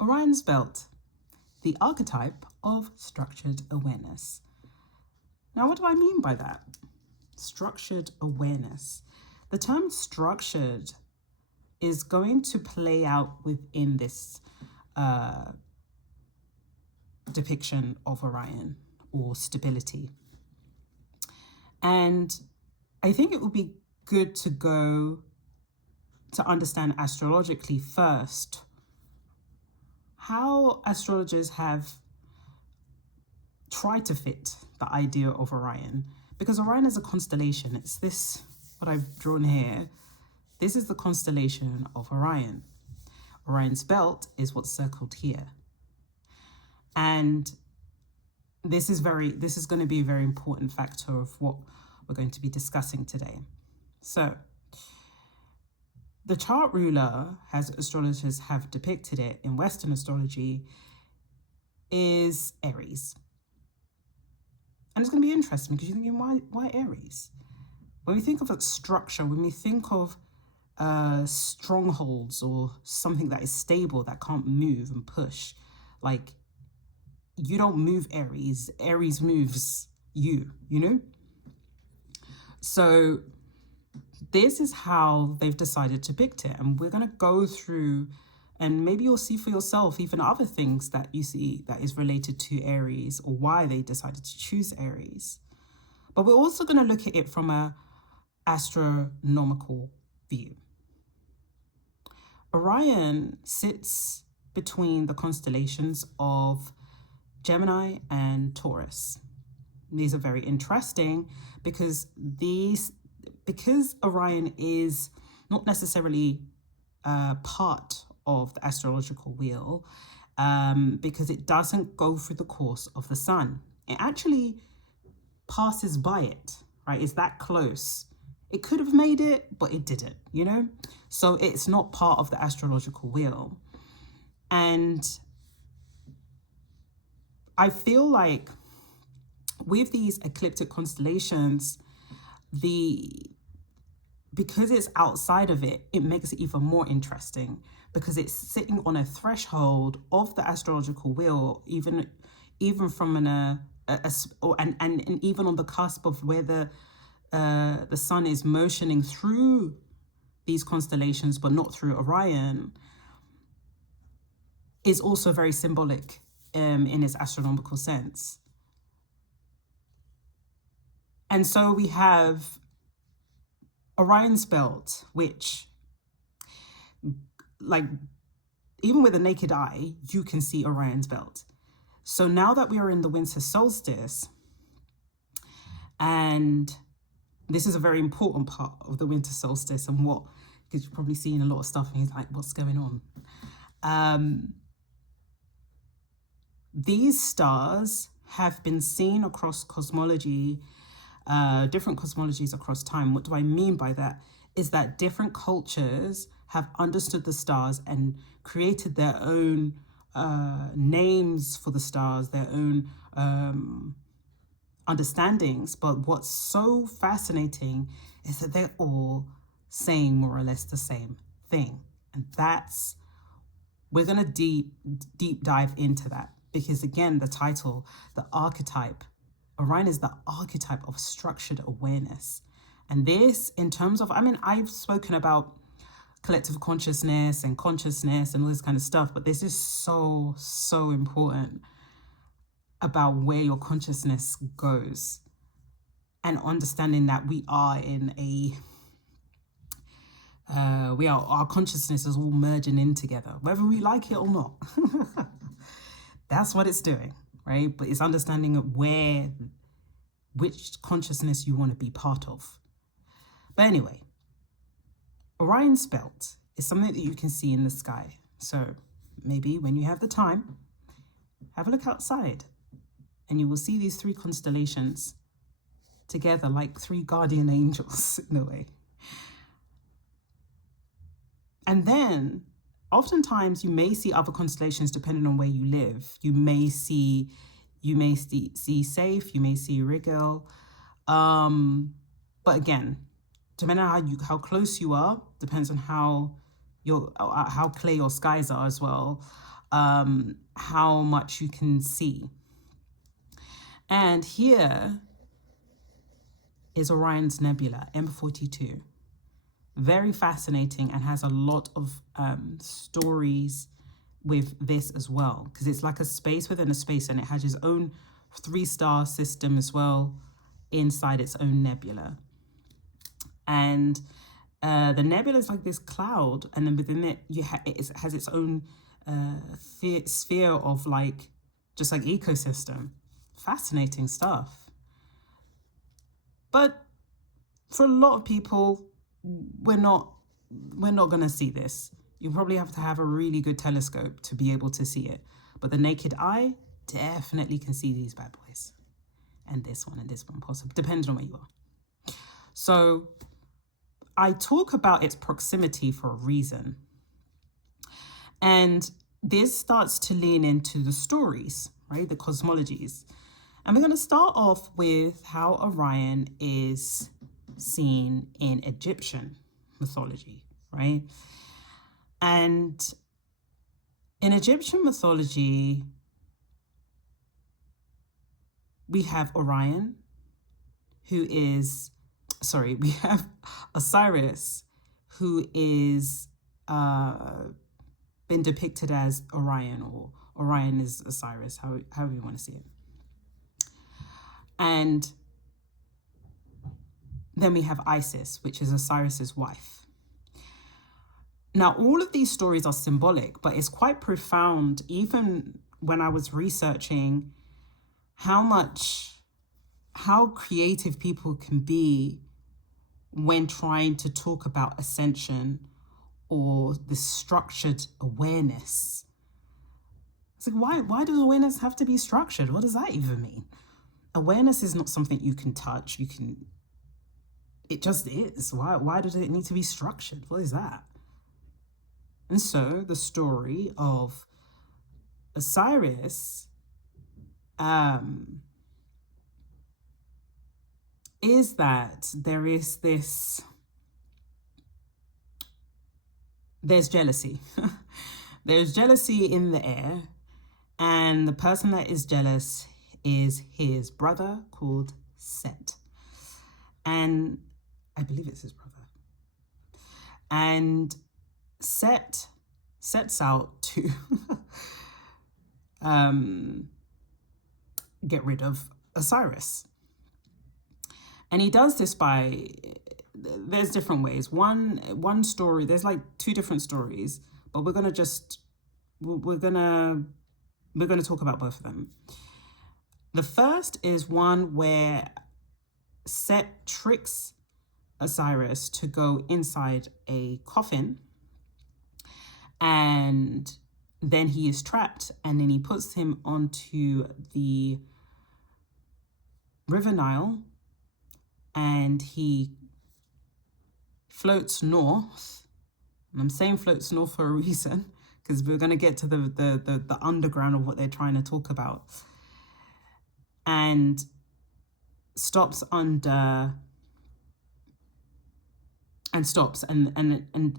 Orion's belt, the archetype of structured awareness. Now, what do I mean by that? Structured awareness. The term structured is going to play out within this depiction of Orion or stability. And I think it would be good to go to understand astrologically first how astrologers have tried to fit the idea of Orion, because Orion is a constellation. It's this, what I've drawn here. This is the constellation of Orion. Orion's belt is what's circled here. And this is going to be a very important factor of what we're going to be discussing today. So the chart ruler, as astrologers have depicted it in Western astrology, is Aries. And it's going to be interesting because you're thinking, why Aries? When we think of a structure, when we think of strongholds or something that is stable, that can't move and push, like, you don't move Aries. Aries moves you, you know? So this is how they've decided to depict it. And we're going to go through, and maybe you'll see for yourself even other things that you see that is related to Aries or why they decided to choose Aries. But we're also going to look at it from a astronomical view. Orion sits between the constellations of Gemini and Taurus. These are very interesting because Orion is not necessarily part of the astrological wheel, because it doesn't go through the course of the sun. It actually passes by it, right? It's that close. It could have made it, but it didn't, you know? So it's not part of the astrological wheel. And I feel like with these ecliptic constellations, because it's outside of it, it makes it even more interesting because it's sitting on a threshold of the astrological wheel, even from and even on the cusp of where the sun is motioning through these constellations, but not through Orion, is also very symbolic in its astronomical sense. And so we have Orion's belt, which, like, even with a naked eye, you can see Orion's belt. So now that we are in the winter solstice, and this is a very important part of the winter solstice, and because you're probably seeing a lot of stuff and he's like, what's going on? These stars have been seen across cosmology, different cosmologies across time. What do I mean by that? Is that different cultures have understood the stars and created their own names for the stars, their own understandings. But what's so fascinating is that they're all saying more or less the same thing. And we're going to deep dive into that. Because again, the title, the archetype, Orion is the archetype of structured awareness. And this, in terms of, I've spoken about collective consciousness and all this kind of stuff, but this is so, so important about where your consciousness goes and understanding that we are in our consciousness is all merging in together, whether we like it or not. That's what it's doing, right? But it's understanding which consciousness you want to be part of. But anyway, Orion's belt is something that you can see in the sky. So maybe when you have the time, have a look outside and you will see these three constellations together like three guardian angels in a way. And then oftentimes you may see other constellations depending on where you live. You may see Safe, you may see Rigel. But again, depending on how close you are, depends on how clear your skies are as well. how much you can see. And here is Orion's Nebula, M42. Very fascinating, and has a lot of stories with this as well, because it's like a space within a space, and it has its own 3-star system as well inside its own nebula. And the nebula is like this cloud, and then within it, it has its own sphere of like, just like ecosystem. Fascinating stuff. But for a lot of people, we're not going to see this. You probably have to have a really good telescope to be able to see it. But the naked eye definitely can see these bad boys. And this one possibly, depending on where you are. So I talk about its proximity for a reason. And this starts to lean into the stories, right? The cosmologies. And we're going to start off with how Orion is seen in Egyptian mythology, right? And in Egyptian mythology, we have Orion, we have Osiris, who is been depicted as Orion, or Orion is Osiris, however you want to see it. And then we have Isis, which is Osiris's wife. Now, all of these stories are symbolic, but it's quite profound, even when I was researching how creative people can be when trying to talk about ascension or the structured awareness. It's like, why does awareness have to be structured? What does that even mean? Awareness is not something you can touch. It just is. Why does it need to be structured? What is that? And so the story of Osiris is that there's jealousy. There's jealousy in the air, and the person that is jealous is his brother called Set. And I believe it's his brother. And Set sets out to get rid of Osiris. And he does this by, there's different ways. One story, there's like 2 different stories, but we're gonna talk about both of them. The first is one where Set tricks Osiris to go inside a coffin, and then he is trapped, and then he puts him onto the River Nile, and he floats north. And I'm saying floats north for a reason, because we're going to get to the underground of what they're trying to talk about. And stops under and stops and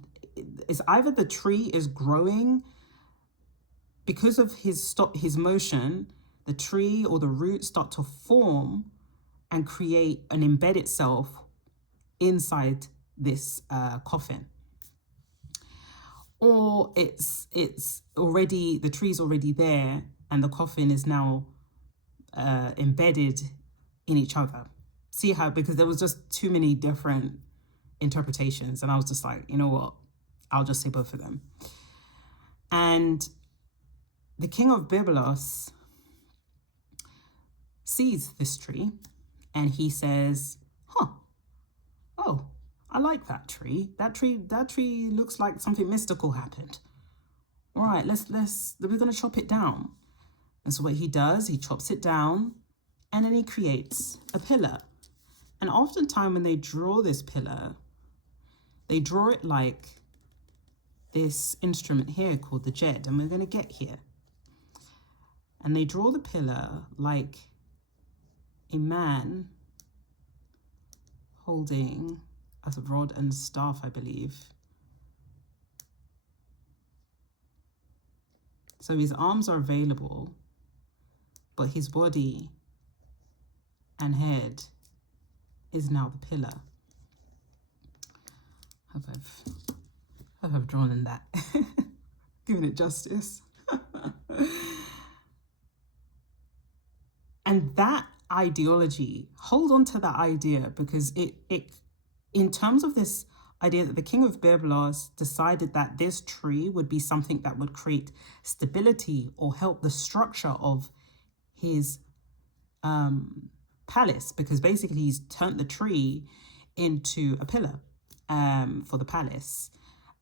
it's either the tree is growing because of his motion, the tree or the roots start to form and create and embed itself inside this coffin, or it's already, the tree's already there and the coffin is now embedded in each other. See how, because there was just too many different interpretations, and I was just like, you know what, I'll just say both of them. And the king of Byblos sees this tree and he says, oh, I like that tree. That tree looks like something mystical happened. All right, we're gonna chop it down. And so what he does, he chops it down, and then he creates a pillar. And oftentimes when they draw this pillar, they draw it like this instrument here called the Jed, and we're going to get here. And they draw the pillar like a man holding a rod and staff, I believe. So his arms are available, but his body and head is now the pillar. Hope I've drawn in that, given it justice. And that ideology, hold on to that idea, because it in terms of this idea that the king of Byblos decided that this tree would be something that would create stability or help the structure of his palace, because basically he's turned the tree into a pillar for the palace,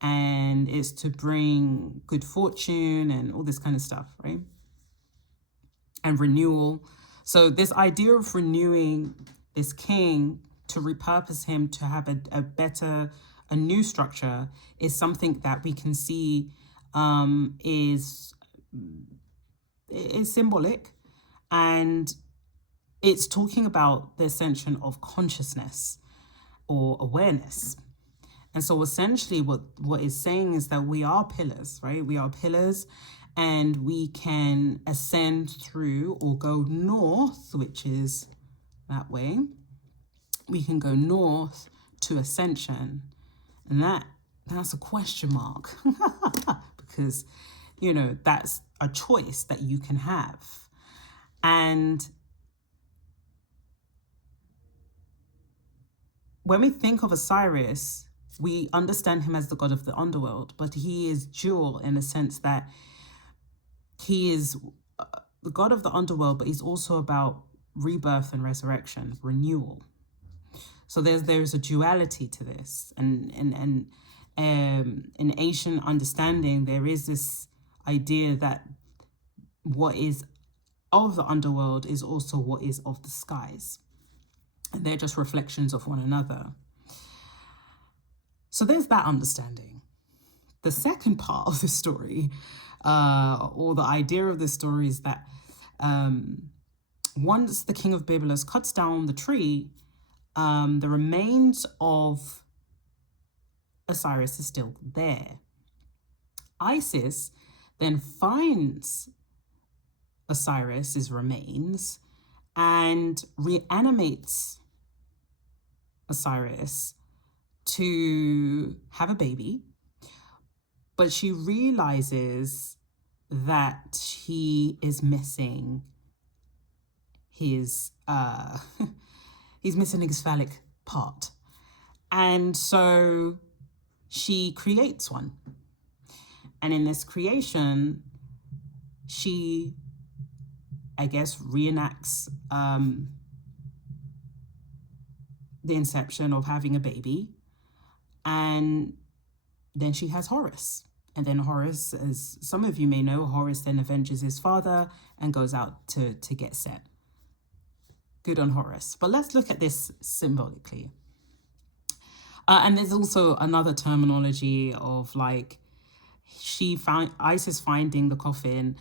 and it's to bring good fortune and all this kind of stuff, right? And renewal. So this idea of renewing this king to repurpose him to have a better, a new structure is something that we can see is symbolic, and it's talking about the ascension of consciousness or awareness. And so essentially what it's saying is that we are pillars, right? We are pillars, and we can ascend through or go north, which is that way. We can go north to ascension. And that's a question mark because, you know, that's a choice that you can have. And when we think of Osiris, we understand him as the god of the underworld, but he is dual in the sense that he is the god of the underworld, but he's also about rebirth and resurrection, renewal. So there's a duality to this, and in Asian understanding, there is this idea that what is of the underworld is also what is of the skies, and they're just reflections of one another. So there's that understanding. The second part of the story, or the idea of the story, is that once the king of Byblos cuts down the tree, the remains of Osiris is still there. Isis then finds Osiris's remains and reanimates Osiris to have a baby, but she realizes that he is missing his he's missing his phallic part, and so she creates one. And in this creation, she, I guess, reenacts the inception of having a baby, and then she has Horus. And then Horus, as some of you may know, Horus then avenges his father and goes out to get Set. Good on Horus. But let's look at this symbolically. And there's also another terminology of like, she found Isis finding the coffin,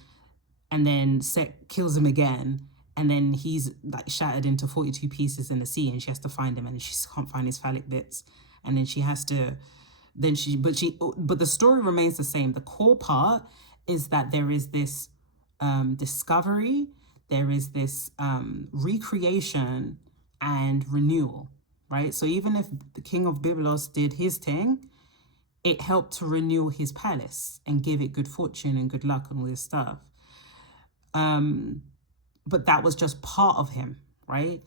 and then Set kills him again, and then he's like shattered into 42 pieces in the sea, and she has to find him, and she can't find his phallic bits, and then she has to, but the story remains the same. The core part is that there is this discovery, there is this recreation and renewal, right? So even if the king of Byblos did his thing, it helped to renew his palace and give it good fortune and good luck and all this stuff. But that was just part of him, right?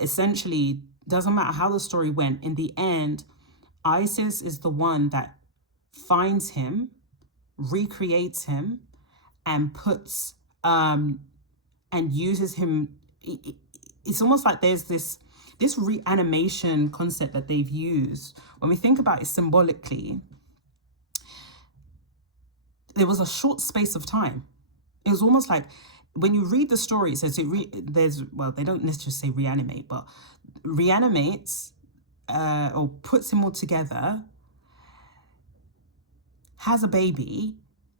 Essentially, doesn't matter how the story went. In the end, Isis is the one that finds him, recreates him, and puts and uses him. It's almost like there's this reanimation concept that they've used. When we think about it symbolically, there was a short space of time. It was almost like when you read the story, it says they don't necessarily say reanimate, but reanimates or puts him all together, has a baby,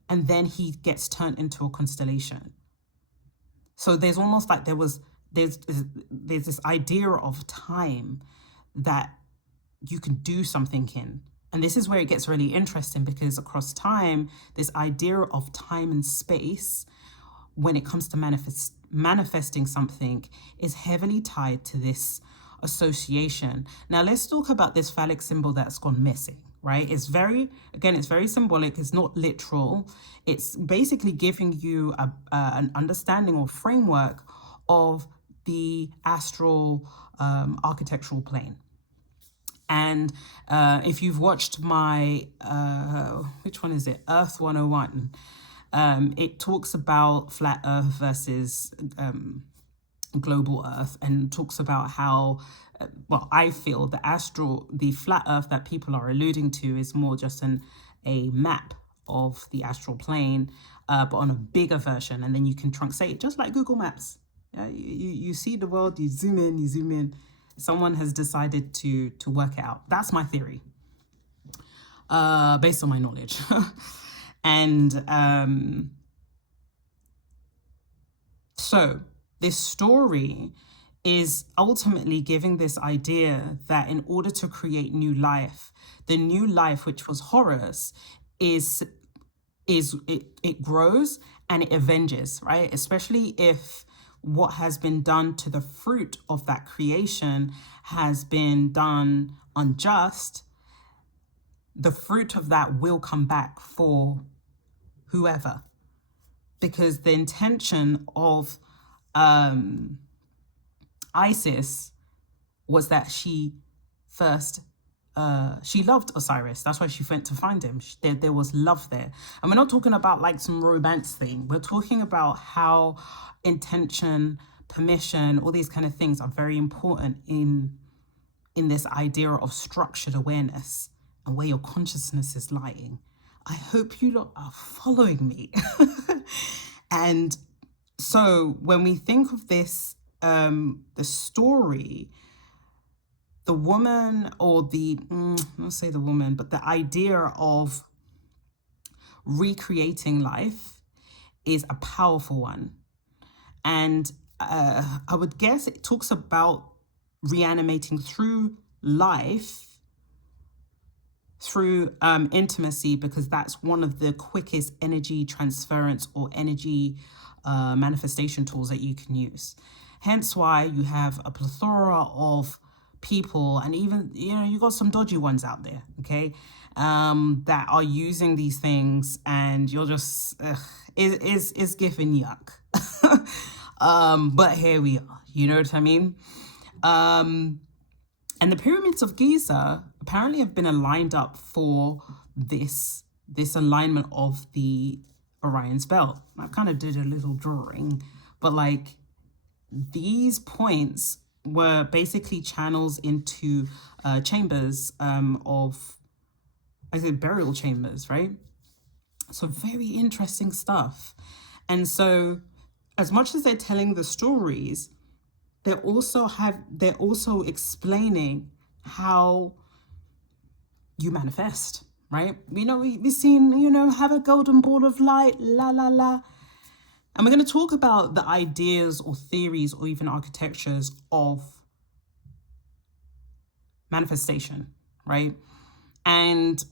and then he gets turned into a constellation. So there's almost like there's this idea of time that you can do something in, And this is where it gets really interesting, because across time, this idea of time and space, when it comes to manifesting something, is heavily tied to this association. Now, let's talk about this phallic symbol that's gone missing, right? It's very, again, it's very symbolic. It's not literal. It's basically giving you an understanding or framework of the astral architectural plane. And if you've watched my, which one is it? Earth 101. It talks about flat Earth versus global Earth, and talks about how, well, I feel the flat Earth that people are alluding to is more just a map of the astral plane, but on a bigger version. And then you can truncate it, just like Google Maps. Yeah, you see the world, you zoom in, you zoom in. Someone has decided to work it out. That's my theory, based on my knowledge. And so this story is ultimately giving this idea that in order to create new life, the new life, which was Horus, it grows and it avenges, right? Especially if what has been done to the fruit of that creation has been done unjust, the fruit of that will come back for whoever. Because the intention of Isis was that she loved Osiris. That's why she went to find him. There was love there. And we're not talking about like some romance thing. We're talking about how intention, permission, all these kind of things are very important in this idea of structured awareness and where your consciousness is lying. I hope you lot are following me. And so when we think of this, the story, the woman, or I'll say the woman, but the idea of recreating life is a powerful one. And I would guess it talks about reanimating through life, through intimacy, because that's one of the quickest energy transference or energy manifestation tools that you can use. Hence why you have a plethora of people, and even, you got some dodgy ones out there, okay, that are using these things, and you're just, it's giving yuck. But here we are, you know what I mean? And the pyramids of Giza apparently have been aligned up for this alignment of the Orion's belt. I kind of did a little drawing, but like these points were basically channels into chambers of, I said burial chambers, right? So very interesting stuff. And so as much as they're telling the stories, they're also explaining how you manifest, right? We've seen, have a golden ball of light, la, la, la. And we're going to talk about the ideas or theories or even architectures of manifestation, right? And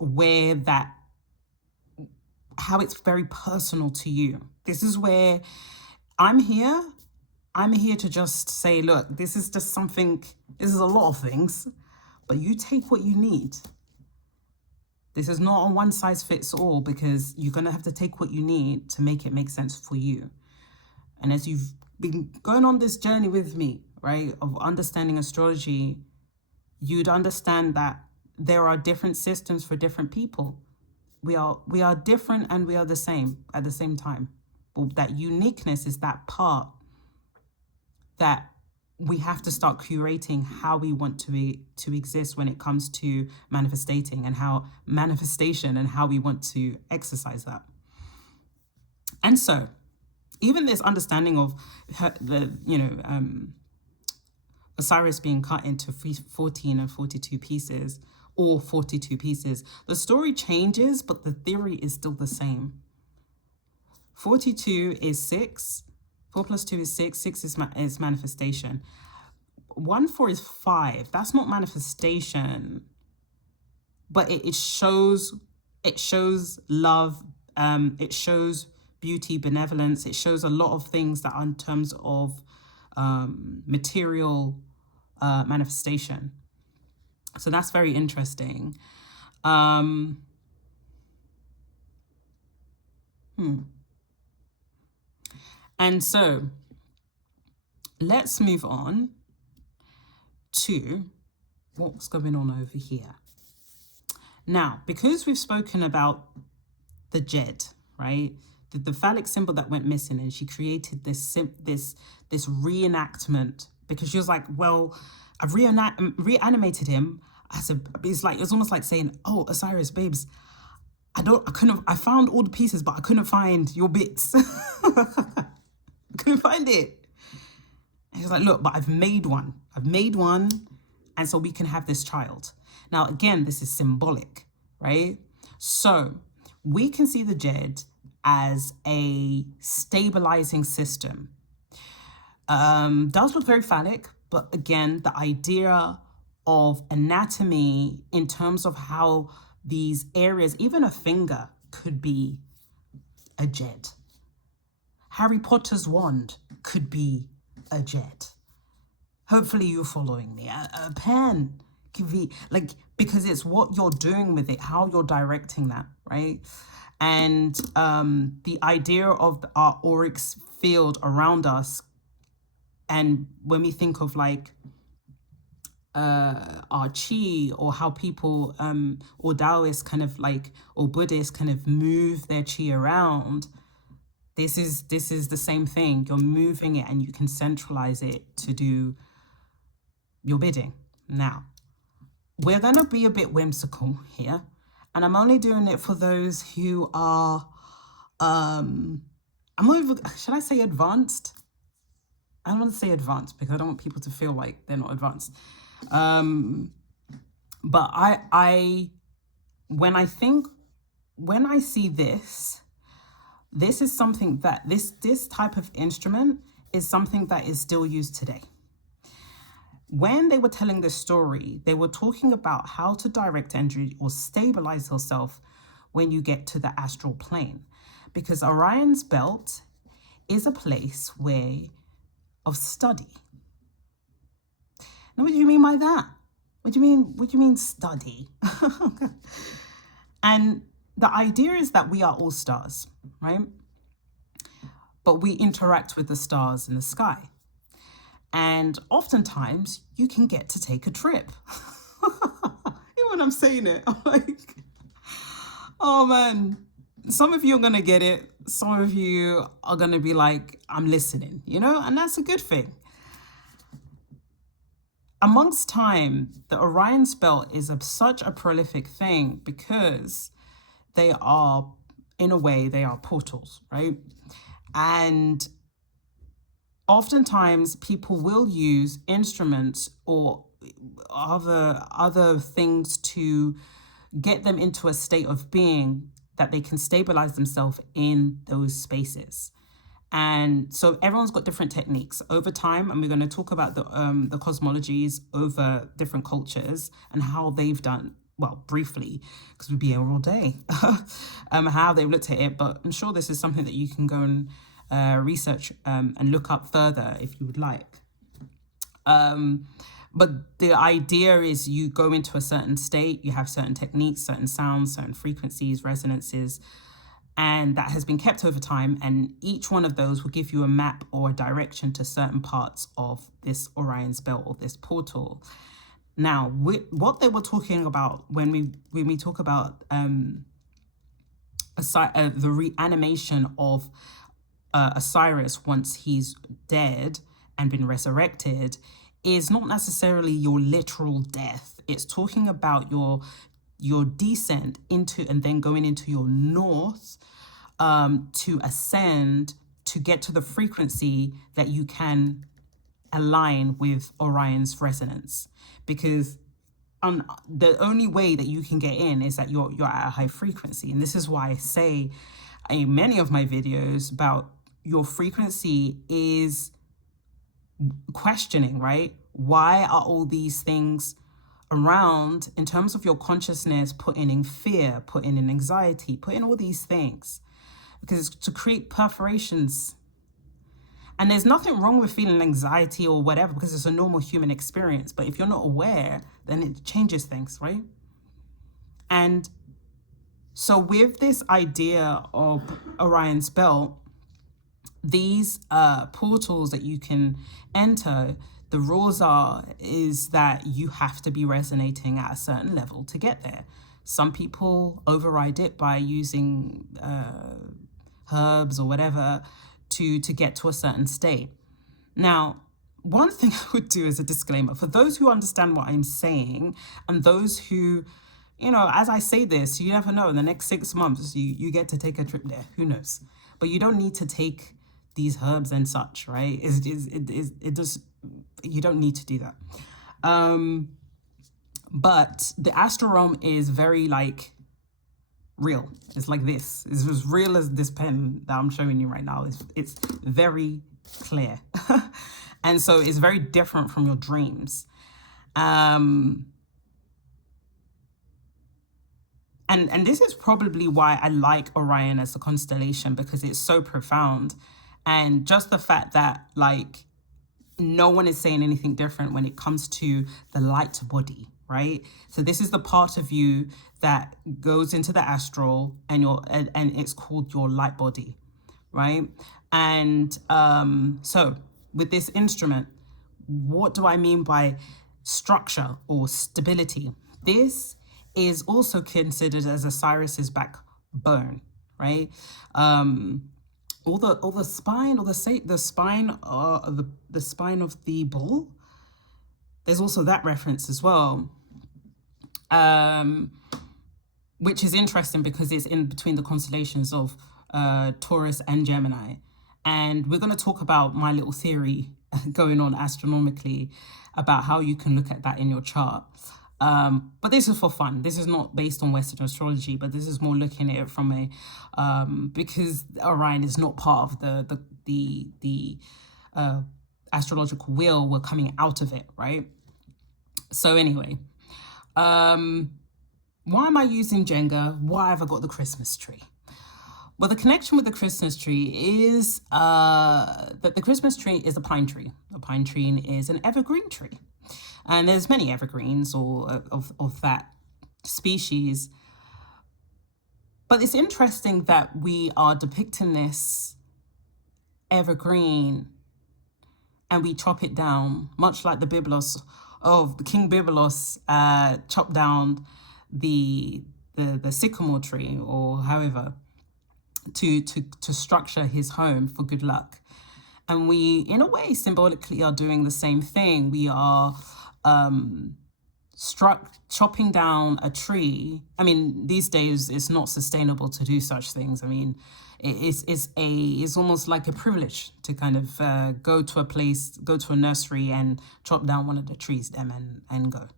how it's very personal to you. This is where I'm here to just say, look, this is a lot of things, but you take what you need. This is not a one size fits all, because you're going to have to take what you need to make it make sense for you. And as you've been going on this journey with me, right, of understanding astrology, you'd understand that there are different systems for different people. We are different and we are the same at the same time. But that uniqueness is that part that we have to start curating how we want to exist when it comes to manifestation and how we want to exercise that. And so even this understanding of Osiris being cut into 14 and 42 pieces, or 42 pieces, the story changes, but the theory is still the same. 42 is 6. 4 plus 2 is 6. 6 is manifestation. 1, 4 is 5. That's not manifestation. but it shows love, it shows beauty, benevolence. It shows a lot of things that are in terms of material manifestation. So that's very interesting. And so let's move on to what's going on over here. Now, because we've spoken about the Jed, right? The phallic symbol that went missing, and she created this reenactment, because she was like, well, I've reanimated him as a, it's almost like saying, oh, Osiris, babes, I found all the pieces, but I couldn't find your bits. I couldn't find it. And he was like, look, but I've made one. And so we can have this child. Now, again, this is symbolic, right? So we can see the Jed as a stabilizing system. Does look very phallic, but again, the idea of anatomy in terms of how these areas, even a finger could be a Jed. Harry Potter's wand could be a Jed. Hopefully you're following me. A pen could be, like, because it's what you're doing with it, how you're directing that, right? And the idea of our auric field around us, and when we think of like our chi, or how people or Taoists kind of like, or Buddhists kind of move their chi around, this is the same thing. You're moving it and you can centralize it to do your bidding. Now, we're going to be a bit whimsical here, and I'm only doing it for those who are I'm not even, should I say advanced? I don't want to say advanced because I don't want people to feel like they're not advanced. But I when I see this is something that this type of instrument is something that is still used today. When they were telling this story, they were talking about how to direct energy or stabilize yourself when you get to the astral plane, because Orion's belt is a place of study. Now, what do you mean by that? What do you mean study? And the idea is that we are all stars, right? But we interact with the stars in the sky. And oftentimes you can get to take a trip. Even when I'm saying it, I'm like, oh man, some of you are going to get it. Some of you are going to be like, I'm listening, and that's a good thing. Amongst time, the Orion's belt is such a prolific thing because they are, in a way, they are portals, right? And oftentimes people will use instruments or other things to get them into a state of being that they can stabilize themselves in those spaces. And so everyone's got different techniques over time, and we're going to talk about the cosmologies over different cultures and how they've done, well, briefly, because we'd be here all day, how they've looked at it. But I'm sure this is something that you can go and research and look up further if you would like. But the idea is you go into a certain state, you have certain techniques, certain sounds, certain frequencies, resonances, and that has been kept over time. And each one of those will give you a map or a direction to certain parts of this Orion's belt or this portal. Now, what they were talking about when we talk about the reanimation of Osiris once he's dead and been resurrected is not necessarily your literal death. It's talking about your descent into and then going into your north to ascend to get to the frequency that you can align with Orion's resonance. Because the only way that you can get in is that you're at a high frequency. And this is why I say in many of my videos about your frequency is questioning, right? Why are all these things around, in terms of your consciousness, putting in fear, putting in anxiety, putting all these things, because it's to create perforations. And there's nothing wrong with feeling anxiety or whatever, because it's a normal human experience. But if you're not aware, then it changes things, right? And so with this idea of Orion's belt, these portals that you can enter, the rules is that you have to be resonating at a certain level to get there. Some people override it by using herbs or whatever to get to a certain state. Now, one thing I would do as a disclaimer, for those who understand what I'm saying, and those who, you know, as I say this, you never know, in the next 6 months, you get to take a trip there, who knows? But you don't need to take these herbs and such, right? It just, you don't need to do that. But the astral realm is very like real. It's like this. It's as real as this pen that I'm showing you right now. It's very clear. And so it's very different from your dreams. And this is probably why I like Orion as a constellation, because it's so profound. And just the fact that like no one is saying anything different when it comes to the light body, right? So this is the part of you that goes into the astral, and it's called your light body, right? And so with this instrument, what do I mean by structure or stability? This is also considered as Osiris's backbone, right? All the spine, or the spine of the bull. There's also that reference as well, which is interesting because it's in between the constellations of Taurus and Gemini. And we're going to talk about my little theory going on astronomically about how you can look at that in your chart. But this is for fun. This is not based on Western astrology, but this is more looking at it from a because Orion is not part of the astrological wheel. We're coming out of it, right? So anyway, why am I using Jenga? Why have I got the Christmas tree? Well, the connection with the Christmas tree is that the Christmas tree is a pine tree. A pine tree is an evergreen tree. And there's many evergreens or of that species. But it's interesting that we are depicting this evergreen and we chop it down, much like the Byblos of the King Byblos chopped down the sycamore tree, or however, to structure his home for good luck. And we, in a way, symbolically are doing the same thing. We are chopping down a tree. I mean, these days it's not sustainable to do such things. I mean, it's almost like a privilege to kind of go to a place, go to a nursery and chop down one of the trees and go.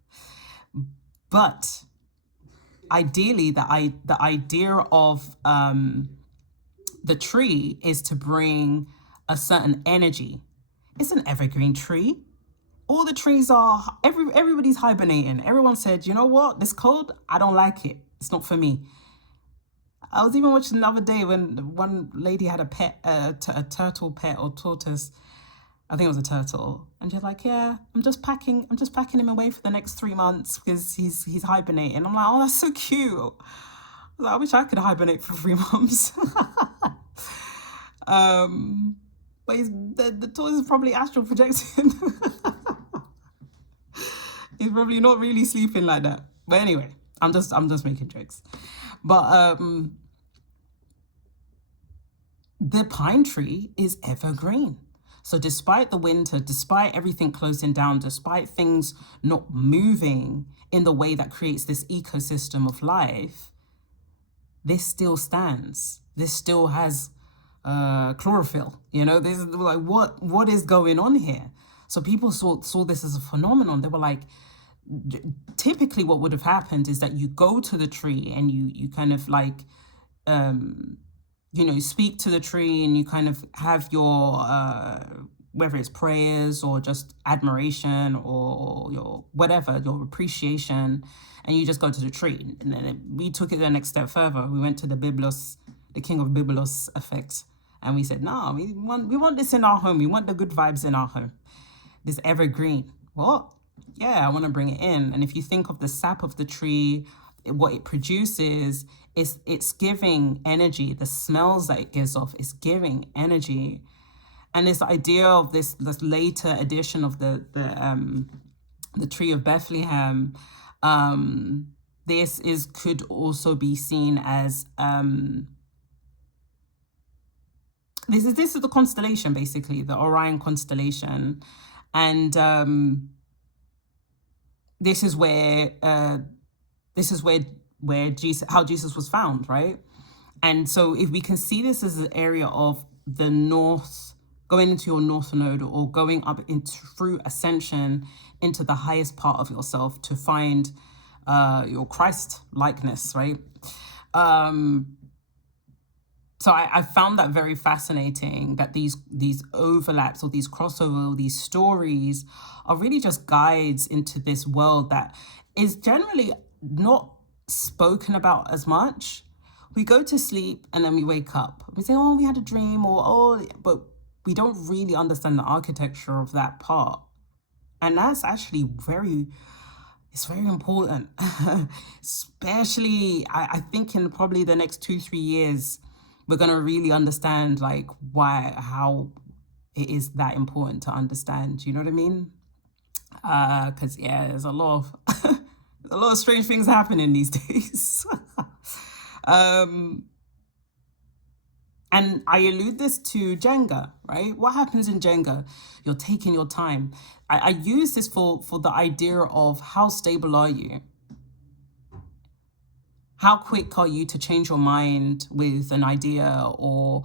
But ideally, the idea of the tree is to bring a certain energy. It's an evergreen tree. All the trees are, everybody's hibernating. Everyone said, you know what, this cold, I don't like it. It's not for me. I was even watching the other day when one lady had a pet, a turtle pet or tortoise. I think it was a turtle. And she's like, yeah, I'm just packing him away for the next 3 months because he's hibernating. I'm like, oh, that's so cute. I wish I could hibernate for 3 months. But the tortoise is probably astral projecting. He's probably not really sleeping like that. But anyway, I'm just making jokes. But the pine tree is evergreen. So despite the winter, despite everything closing down, despite things not moving in the way that creates this ecosystem of life, this still stands. This still has chlorophyll. You know, this is like, what is going on here? So people saw this as a phenomenon. They were like, typically what would have happened is that you go to the tree and you kind of like, you know, speak to the tree and you kind of have your whether it's prayers or just admiration or your whatever, your appreciation, and you just go to the tree. And then we took it the next step further. We went to the Byblos, the king of Byblos effect, and we said, no, we want this in our home. We want the good vibes in our home. This evergreen. What? Yeah, I want to bring it in. And if you think of the sap of the tree, what it produces is it's giving energy. The smells that it gives off is giving energy. And this idea of this later edition of the tree of Bethlehem, this could also be seen as this is the constellation, basically the Orion constellation, and this is where Jesus, how Jesus was found, right? And so if we can see this as an area of the north, going into your north node or going up through ascension into the highest part of yourself to find your Christ likeness, right? So I found that very fascinating, that these overlaps or these crossover, or these stories are really just guides into this world that is generally not spoken about as much. We go to sleep and then we wake up. We say, oh, we had a dream, but we don't really understand the architecture of that part. And that's actually it's very important, especially I think in probably the next 2-3 years, we're going to really understand like how it is that important to understand. You know what I mean? Because yeah, there's a lot of strange things happening these days. And I allude this to Jenga, right? What happens in Jenga? You're taking your time. I use this for the idea of how stable are you? How quick are you to change your mind with an idea, or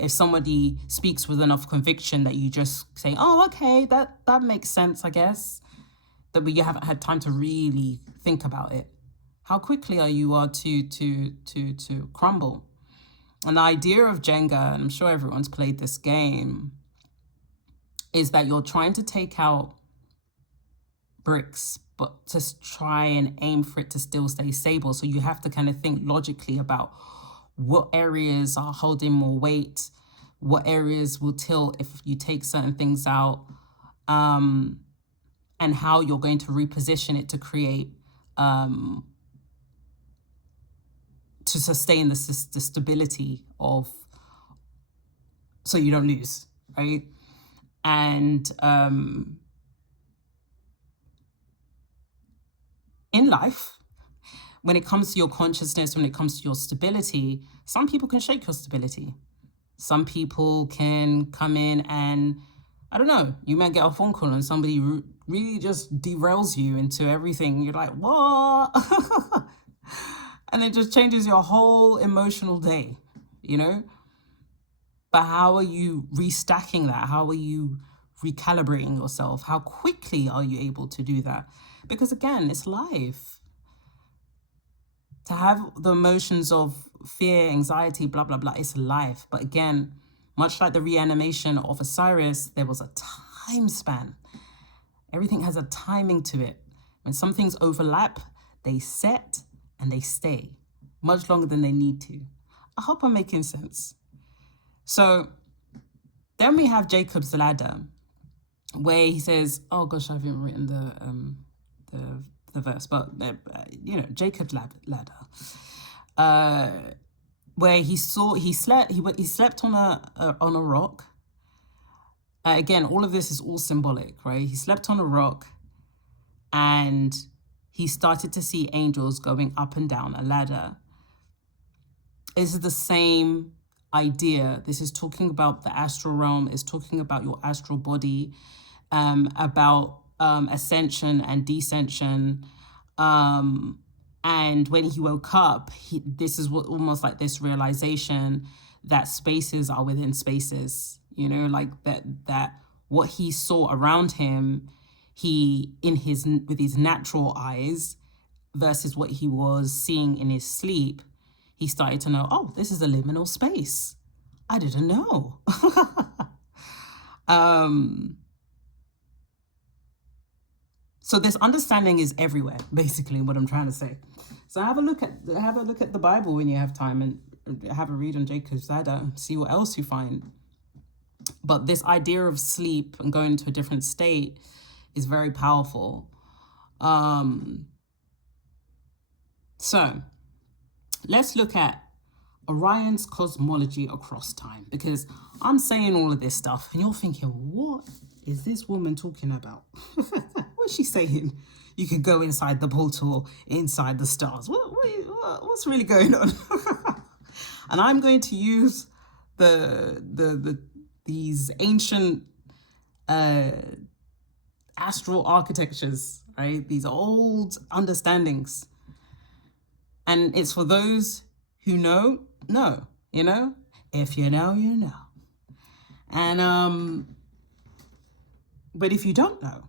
if somebody speaks with enough conviction that you just say, oh, okay, that makes sense, I guess, that you haven't had time to really think about it. How quickly are you to crumble? And the idea of Jenga, and I'm sure everyone's played this game, is that you're trying to take out bricks, but to try and aim for it to still stay stable. So you have to kind of think logically about what areas are holding more weight, what areas will tilt if you take certain things out, and how you're going to reposition it to create, to sustain the stability of, so you don't lose, right? And in life, when it comes to your consciousness, when it comes to your stability, some people can shake your stability. Some people can come in and, I don't know, you might get a phone call and somebody really just derails you into everything. You're like, what? And it just changes your whole emotional day, you know? But how are you restacking that? How are you recalibrating yourself? How quickly are you able to do that? Because again, it's life. To have the emotions of fear, anxiety, blah, blah, blah, it's life. But again, much like the reanimation of Osiris, there was a time span. Everything has a timing to it. When some things overlap, they set and they stay much longer than they need to. I hope I'm making sense. So then we have Jacob's ladder, where he says, oh gosh, I haven't written the verse, but Jacob's ladder, where he slept on a rock. Again, all of this is all symbolic, right? He slept on a rock, and he started to see angels going up and down a ladder. This is the same idea. This is talking about the astral realm. It's talking about your astral body, about ascension and descension. And when he woke up, this is what almost like this realization that spaces are within spaces. You know, like that what he saw around him, with his natural eyes versus what he was seeing in his sleep, he started to know, oh, this is a liminal space. I didn't know. So this understanding is everywhere, basically, what I'm trying to say. So have a look at the Bible when you have time, and have a read on Jacob's ladder, see what else you find. But this idea of sleep and going to a different state is very powerful. So let's look at Orion's cosmology across time, because I'm saying all of this stuff and you're thinking, what is this woman talking about? What's she saying? You could go inside the portal, inside the stars. What's really going on? And I'm going to use these ancient astral architectures, right? These old understandings. And it's for those who know, you know? If you know, you know. And, but if you don't know,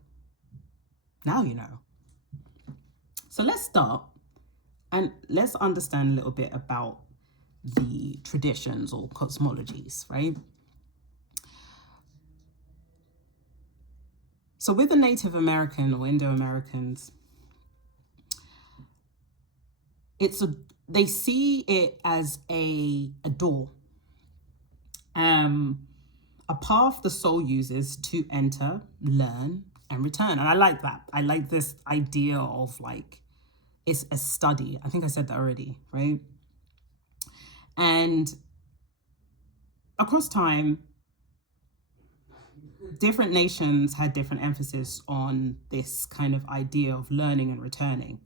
now you know. So let's start and let's understand a little bit about the traditions or cosmologies, right? So with the Native American or Indo-Americans, they see it as a door, a path the soul uses to enter, learn, and return. And I like that. I like this idea of like, it's a study. I think I said that already, right? And across time, different nations had different emphasis on this kind of idea of learning and returning.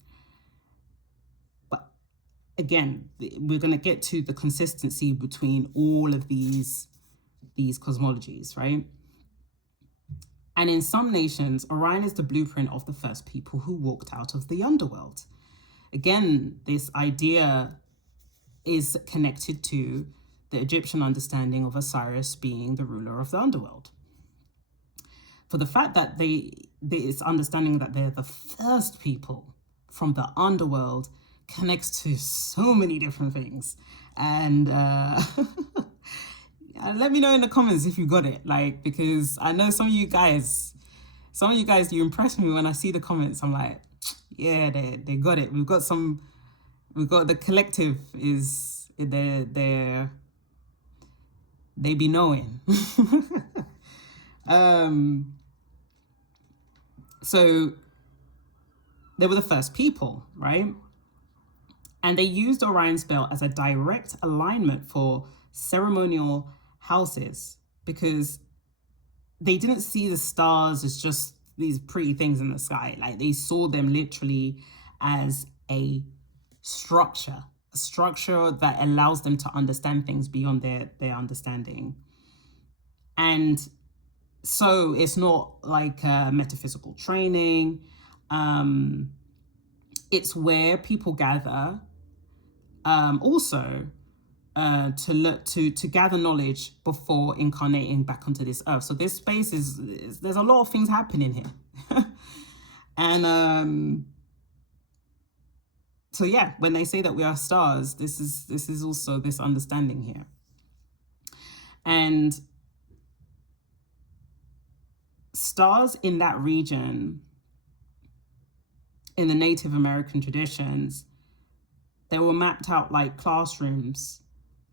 But again, we're going to get to the consistency between all of these cosmologies, right? And in some nations, Orion is the blueprint of the first people who walked out of the underworld. Again, this idea is connected to the Egyptian understanding of Osiris being the ruler of the underworld. For the fact that this understanding that they're the first people from the underworld connects to so many different things. And let me know in the comments if you got it, like, because I know some of you guys, you impress me when I see the comments. I'm like, yeah, they got it. We've got the collective is they be knowing. So they were the first people, right? And they used Orion's belt as a direct alignment for ceremonial houses because they didn't see the stars as just these pretty things in the sky. Like they saw them literally as a structure that allows them to understand things beyond their understanding. And so it's not like metaphysical training. It's where people gather also to gather knowledge before incarnating back onto this earth. So this space there's a lot of things happening here. And so yeah, when they say that we are stars, this is also this understanding here. And stars in that region, in the Native American traditions, they were mapped out like classrooms.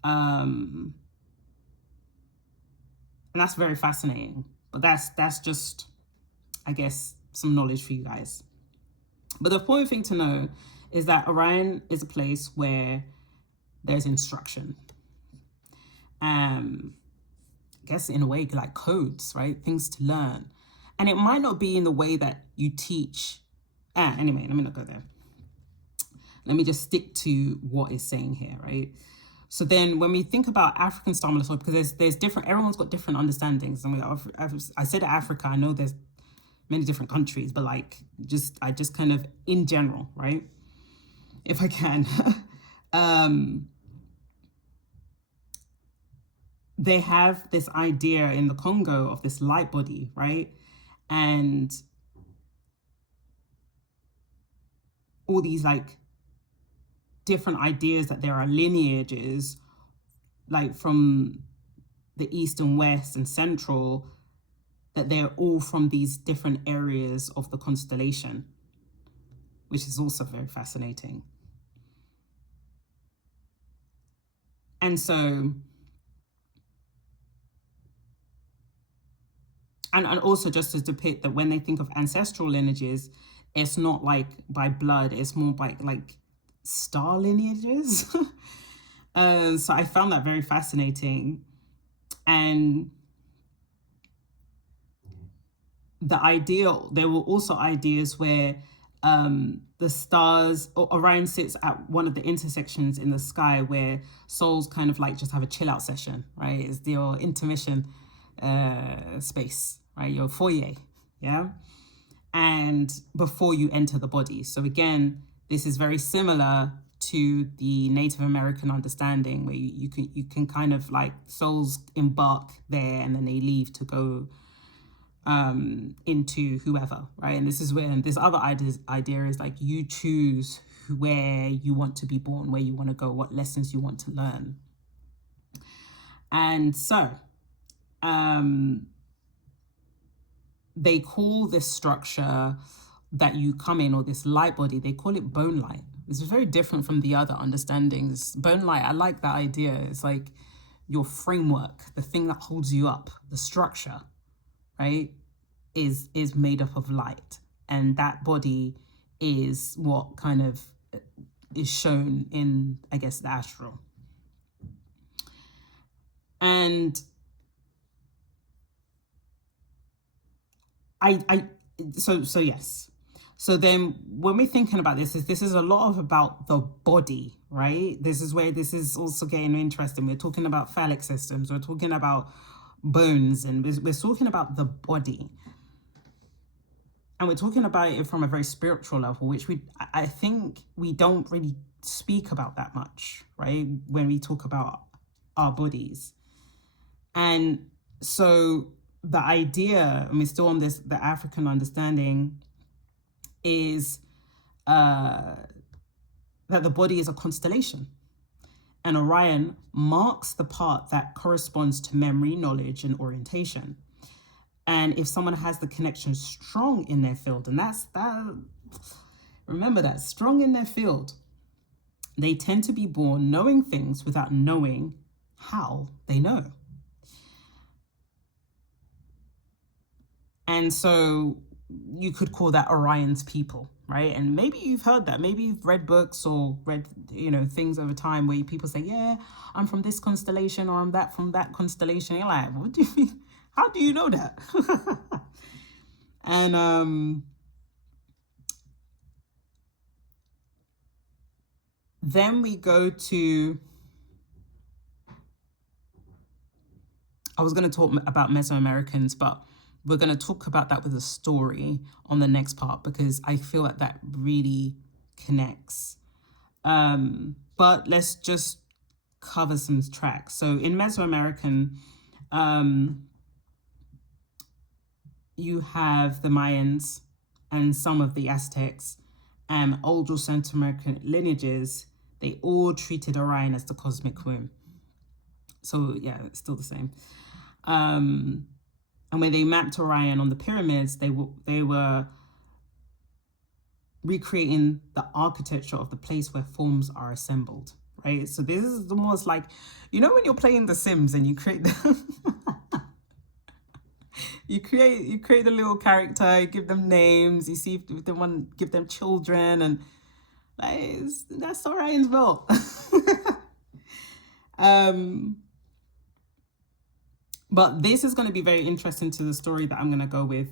And that's very fascinating. But that's just, I guess, some knowledge for you guys. But the important thing to know is that Orion is a place where there's instruction. I guess in a way like codes, right? Things to learn. And it might not be in the way that you teach. Anyway, let me not go there. Let me just stick to what it's saying here, right? So then when we think about African star mythology, because there's different, everyone's got different understandings. I mean, I said Africa, I know there's many different countries, but like I just kind of in general, right? If I can. They have this idea in the Congo of this light body, right? And all these like different ideas that there are lineages like from the East and West and Central that they're all from these different areas of the constellation, which is also very fascinating. And so, and also just to depict that when they think of ancestral lineages, it's not like by blood, it's more by like star lineages. So I found that very fascinating. And the idea, there were also ideas where the stars, Orion sits at one of the intersections in the sky where souls kind of like just have a chill out session, right? It's your intermission space, right? Your foyer, yeah? And before you enter the body. So again, this is very similar to the Native American understanding where you can kind of like souls embark there and then they leave to go into whoever, right? And this is where this other idea is like you choose where you want to be born, where you want to go, what lessons you want to learn. And so they call this structure that you come in, or this light body, they call it bone light. It's very different from the other understandings. Bone light, I like that idea. It's like your framework, the thing that holds you up, the structure, right, is made up of light. And that body is what kind of is shown in, I guess, the astral. And so yes. So then when we're thinking about this is a lot of about the body, right? This is where this is also getting interesting. We're talking about phallic systems. We're talking about bones, and we're talking about the body. And we're talking about it from a very spiritual level, which I think we don't really speak about that much, right? When we talk about our bodies. And so the idea, and we're still on this, the African understanding, is that the body is a constellation. And Orion marks the part that corresponds to memory, knowledge, and orientation. And if someone has the connection strong in their field, and remember that, strong in their field, they tend to be born knowing things without knowing how they know. And so you could call that Orion's people, right? And maybe you've heard that. Maybe you've read books or read, things over time where people say, yeah, I'm from this constellation, or I'm from that constellation. You're like, what do you mean? How do you know that? And then we go to, I was going to talk about Mesoamericans, but we're going to talk about that with a story on the next part, because I feel that really connects. But let's just cover some tracks. So in Mesoamerican, you have the Mayans and some of the Aztecs and older Central American lineages. They all treated Orion as the cosmic womb. So yeah, it's still the same. And when they mapped Orion on the pyramids, they were recreating the architecture of the place where forms are assembled, right? So this is almost like, when you're playing The Sims and you create you create a little character, you give them names, you see if they want to give them children, and that's Orion's role. But this is going to be very interesting to the story that I'm going to go with.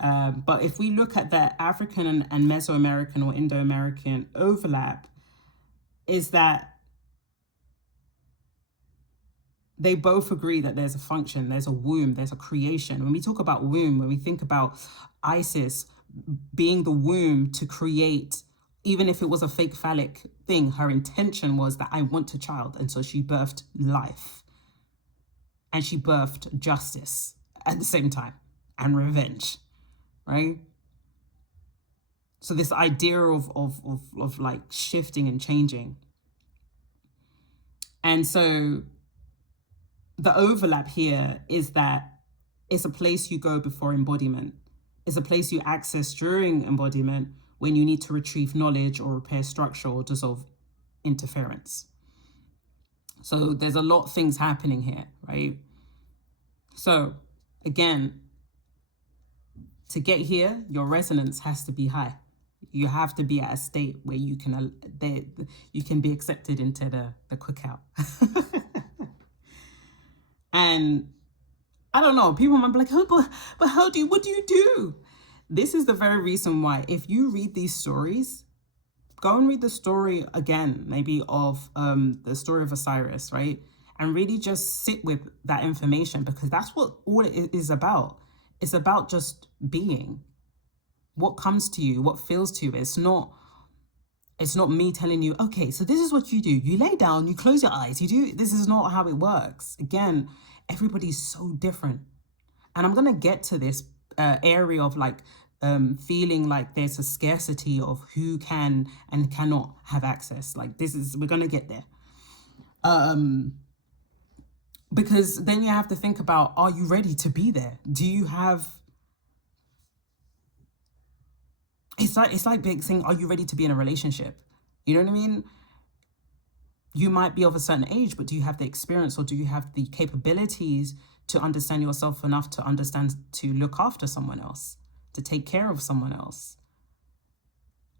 But if we look at the African and Mesoamerican or Indo-American overlap, is that they both agree that there's a function, there's a womb, there's a creation. When we talk about womb, when we think about Isis being the womb to create, even if it was a fake phallic thing, her intention was that I want a child. And so she birthed life. And she birthed justice at the same time, and revenge, right? So this idea of like shifting and changing. And so the overlap here is that It's a place you go before embodiment. It's a place you access during embodiment when you need to retrieve knowledge or repair structure or dissolve interference. So there's a lot of things happening here, right? So again, to get here, your resonance has to be high. You have to be at a state where you can be accepted into the cookout. And I don't know, people might be like, oh, but what do you do? This is the very reason why, if you read these stories, go and read the story again, maybe of the story of Osiris, right? And really just sit with that information, because that's what all it is about. It's about just being. What comes to you, what feels to you. It's not me telling you, okay, so this is what you do. You lay down, you close your eyes, you do. This is not how it works. Again, everybody's so different. And I'm going to get to this area of like feeling like there's a scarcity of who can and cannot have access. Like we're going to get there. Because then you have to think about, are you ready to be there? Do you have... It's like big saying, are you ready to be in a relationship? You know what I mean? You might be of a certain age, but do you have the experience, or do you have the capabilities to understand yourself enough to understand to look after someone else, to take care of someone else?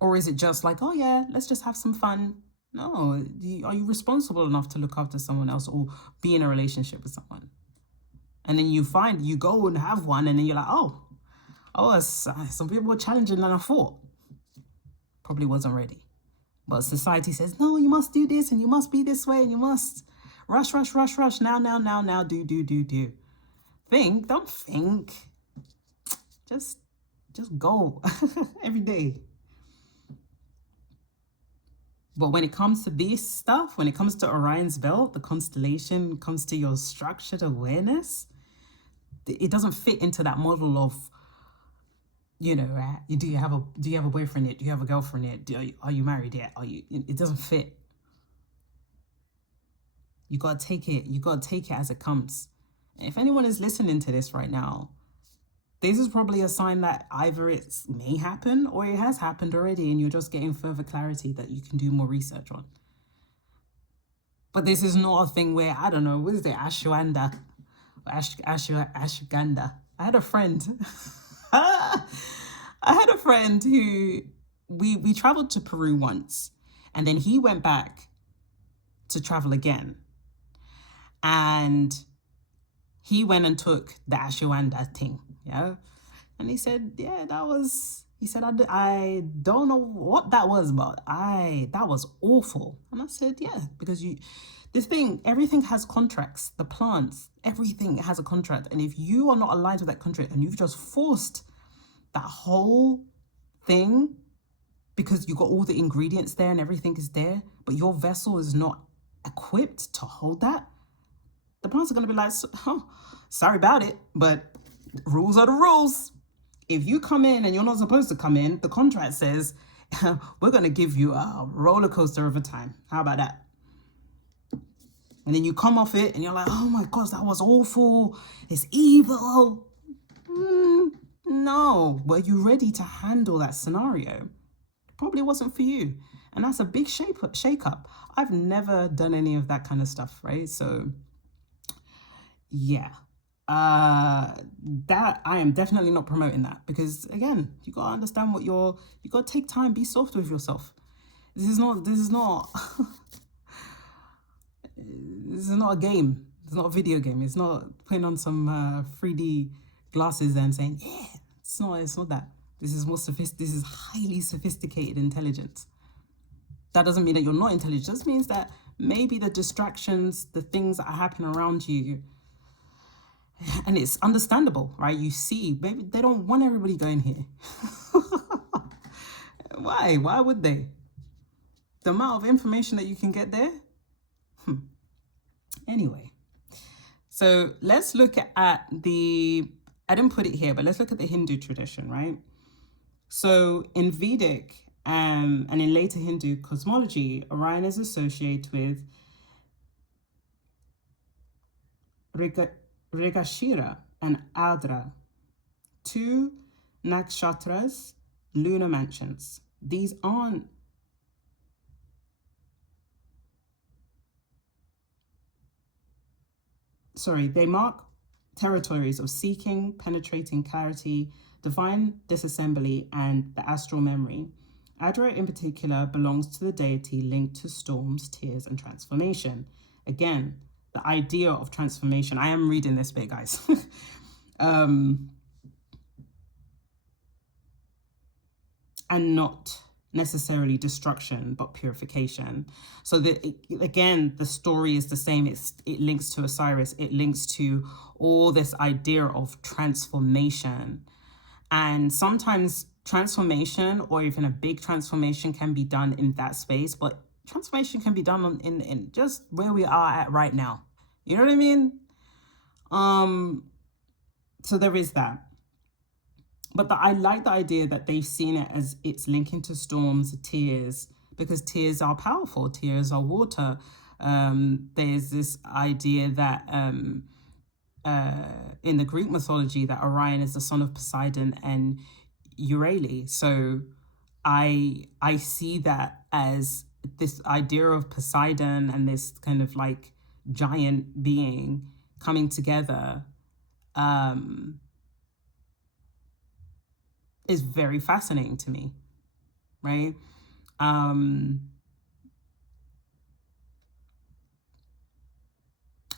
Or is it just like, oh yeah, let's just have some fun? No, are you responsible enough to look after someone else or be in a relationship with someone? And then you go and have one, and then you're like, oh, some people were challenging than I thought. Probably wasn't ready. But society says, no, you must do this, and you must be this way, and you must rush, now, do. Don't think. Just go every day. But when it comes to this stuff, when it comes to Orion's belt, the constellation, comes to your structured awareness, it doesn't fit into that model of, you know, do you have a boyfriend yet? Do you have a girlfriend yet? Are you married yet? It doesn't fit. You gotta take it as it comes. And if anyone is listening to this right now, this is probably a sign that either it may happen or it has happened already, and you're just getting further clarity that you can do more research on. But this is not a thing where, I don't know, what is it, Ashwanda? Ashwagandha. I had a friend. I had a friend who, we traveled to Peru once, and then he went back to travel again. And he went and took the Ashwanda thing, yeah? And he said, yeah, I don't know what that was, but that was awful. And I said, yeah, because everything has contracts, the plants, everything has a contract. And if you are not aligned with that contract and you've just forced that whole thing because you got all the ingredients there and everything is there, but your vessel is not equipped to hold that, the plants are going to be like, oh, sorry about it, but rules are the rules. If you come in and you're not supposed to come in, the contract says, we're going to give you a roller coaster of a time. How about that? And then you come off it and you're like, oh my gosh, that was awful. It's evil. No. Were you ready to handle that scenario? Probably wasn't for you. And that's a big shake up. I've never done any of that kind of stuff, right? So, yeah. That I am definitely not promoting that, because again, you gotta understand you gotta take time, be soft with yourself. This is not this is not a game. It's not a video game. It's not putting on some 3D glasses and saying, yeah, it's not that. This is this is highly sophisticated intelligence. That doesn't mean that you're not intelligent. It just means that maybe the distractions, the things that are happening around you, and it's understandable, right? You see, maybe they don't want everybody going here. Why? Why would they? The amount of information that you can get there? Anyway, so let's look at I didn't put it here, but let's look at the Hindu tradition, right? So in Vedic and in later Hindu cosmology, Orion is associated with Mrigashira and Adra, 2 nakshatras, lunar mansions. These aren't, they mark territories of seeking, penetrating clarity, divine disassembly, and the astral memory. Adra in particular belongs to the deity linked to storms, tears, and transformation. Again, the idea of transformation. I am reading this bit, guys. And not necessarily destruction, but purification. So again, the story is the same. It links to Osiris. It links to all this idea of transformation. And sometimes transformation, or even a big transformation, can be done in that space, but transformation can be done in just where we are at right now. You know what I mean? So there is that. But I like the idea that they've seen it as it's linking to storms, tears, because tears are powerful. Tears are water. There's this idea that in the Greek mythology that Orion is the son of Poseidon and Euryale. So I see that as this idea of Poseidon and this kind of like giant being coming together is very fascinating to me, right? And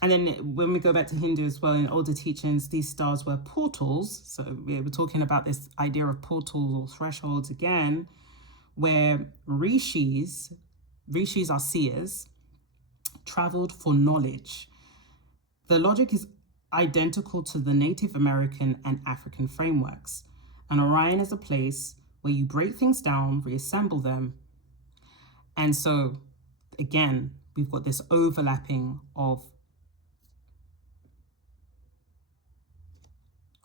then when we go back to Hindu as well, in older teachings, these stars were portals. So we were talking about this idea of portals or thresholds again, where rishis are seers, traveled for knowledge. The logic is identical to the Native American and African frameworks. And Orion is a place where you break things down, reassemble them. And so, again, we've got this overlapping of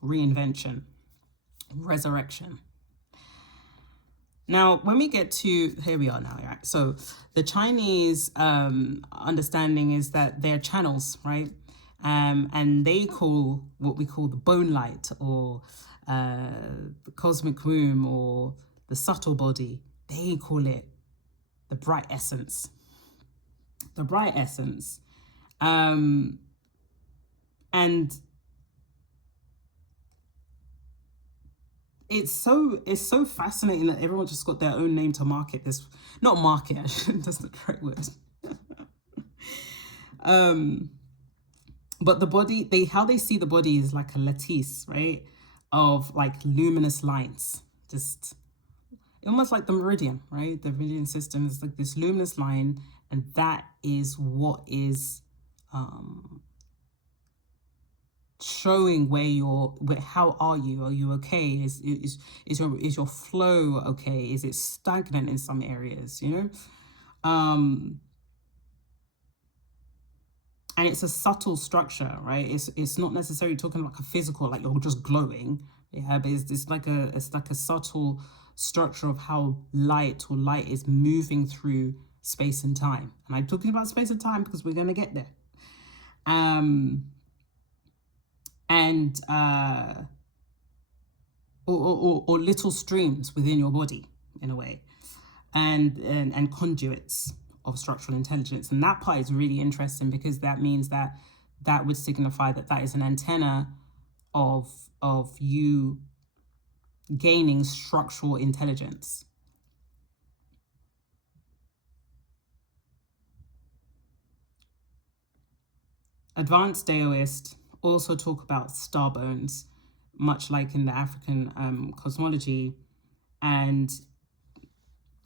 reinvention, resurrection. Now, when we get to, here we are now, right? So the Chinese understanding is that they're channels, right? And they call what we call the bone light, or the cosmic womb, or the subtle body, they call it the bright essence. The bright essence. And it's so fascinating that everyone just got their own name to market this. Not market, that's the correct word. But the body, how they see the body is like a lattice, right? Of like luminous lines, just almost like the meridian, right? The meridian system is like this luminous line, and that is what is showing how are you? Are you okay? Is your flow okay? Is it stagnant in some areas? You know, and it's a subtle structure, right? It's not necessarily talking like a physical, like you're just glowing, yeah. But it's like a subtle structure of how light is moving through space and time. And I'm talking about space and time because we're gonna get there. Or little streams within your body, in a way, and conduits of structural intelligence. And that part is really interesting, because that means that would signify that is an antenna of you gaining structural intelligence. Advanced Daoists also talk about star bones, much like in the African cosmology, and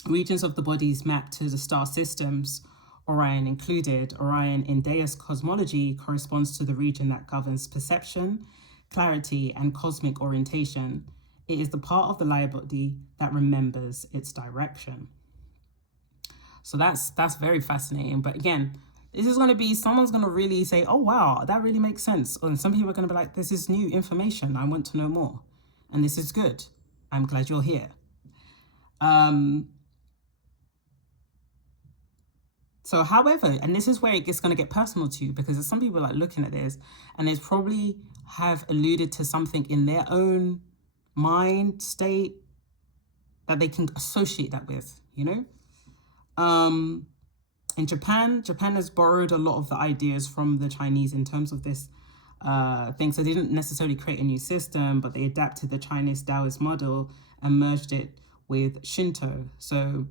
regions of the bodies mapped to the star systems, Orion included. Orion in Deist cosmology corresponds to the region that governs perception, clarity, and cosmic orientation. It is the part of the light body that remembers its direction. So that's very fascinating. But again, this is going to be, someone's going to really say, oh, wow, that really makes sense. And some people are going to be like, this is new information. I want to know more. And this is good. I'm glad you're here. So, however, and this is where it's going to get personal to you, because some people are like looking at this, and there's probably have alluded to something in their own mind state that they can associate that with, you know? In Japan has borrowed a lot of the ideas from the Chinese in terms of this thing. So they didn't necessarily create a new system, but they adapted the Chinese Taoist model and merged it with Shinto. So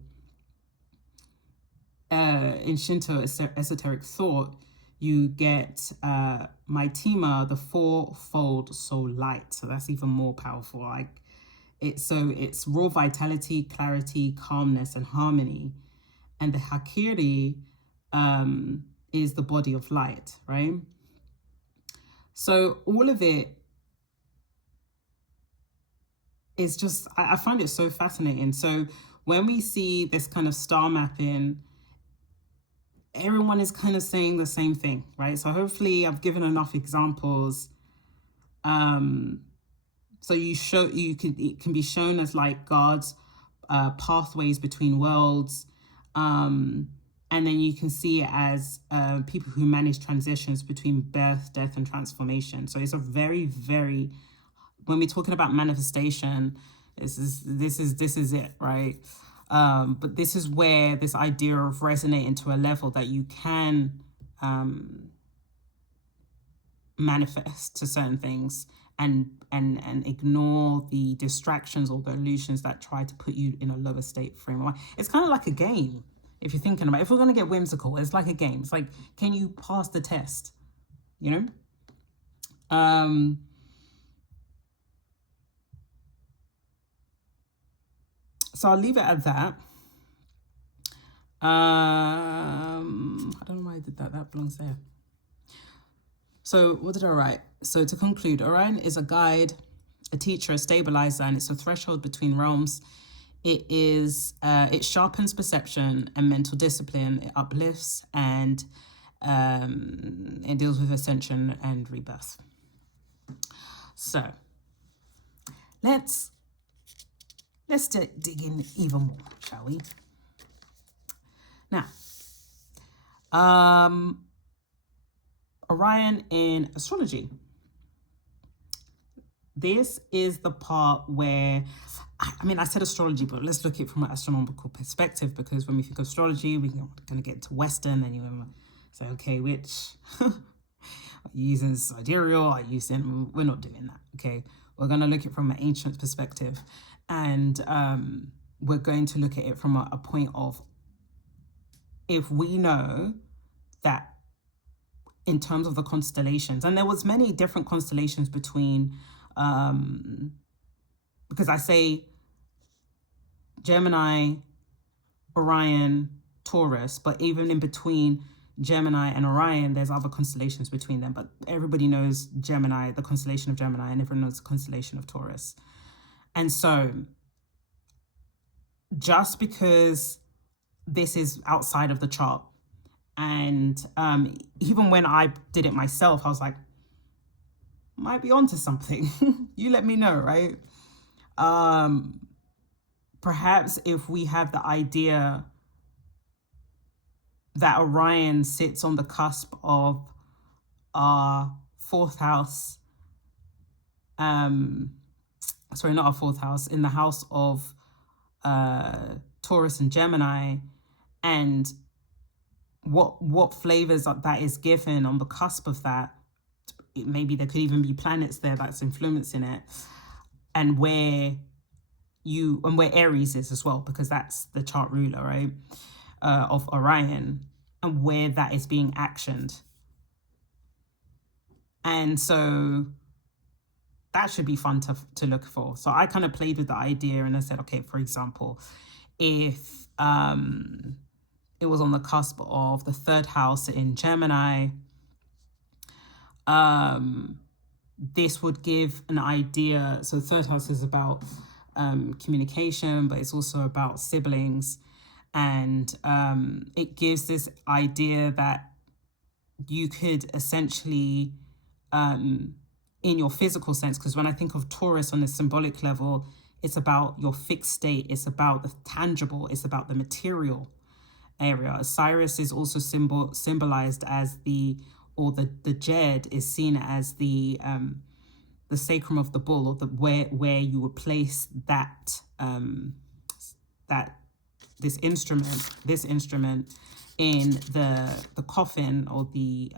in Shinto esoteric thought, you get Maitima, the fourfold soul light. So that's even more powerful. Like it's raw vitality, clarity, calmness, and harmony. And the Hakiri is the body of light, right? So all of it is just, I find it so fascinating. So when we see this kind of star mapping, everyone is kind of saying the same thing, right? So hopefully I've given enough examples. So it can be shown as like God's pathways between worlds. And then you can see it as people who manage transitions between birth, death, and transformation. So it's a very, very, when we're talking about manifestation, this is it, right? But this is where this idea of resonating to a level that you can manifest to certain things and ignore the distractions or the illusions that try to put you in a lower state frame of mind. It's kind of like a game. If you're thinking about it, if we're going to get whimsical, it's like a game. It's like, can you pass the test? You know? So I'll leave it at that. I don't know why I did that. That belongs there. So what did I write? So to conclude, Orion is a guide, a teacher, a stabilizer, and it's a threshold between realms. It sharpens perception and mental discipline. It uplifts and it deals with ascension and rebirth. So let's dig in even more, shall we? Now, Orion in astrology. This is the part where, I said astrology, but let's look at it from an astronomical perspective, because when we think of astrology, we're going to get to Western, and you're going to say, okay, which are you using sidereal? Are you using, we're not doing that, okay? We're going to look at it from an ancient perspective, and we're going to look at it from a point of, if we know that in terms of the constellations, and there was many different constellations between, because I say Gemini, Orion, Taurus, but even in between Gemini and Orion, there's other constellations between them, but everybody knows Gemini, the constellation of Gemini, and everyone knows the constellation of Taurus. And so just because this is outside of the chart, and even when I did it myself, I was like, might be onto something. You let me know, right? Perhaps if we have the idea that Orion sits on the cusp of our fourth house, sorry, not our fourth house, in the house of Taurus and Gemini, and what flavors that is given on the cusp of that. Maybe there could even be planets there that's influencing it, and where Aries is as well, because that's the chart ruler, right, of Orion, and where that is being actioned. And so that should be fun to look for. So I kind of played with the idea, and I said, okay, for example, if it was on the cusp of the third house in Gemini, this would give an idea. So the third house is about communication, but it's also about siblings. And it gives this idea that you could essentially, in your physical sense, because when I think of Taurus on a symbolic level, it's about your fixed state, it's about the tangible, it's about the material area. Osiris is also symbolized as the or the jed is seen as the sacrum of the bull, or the where you would place that that this instrument in the coffin, or the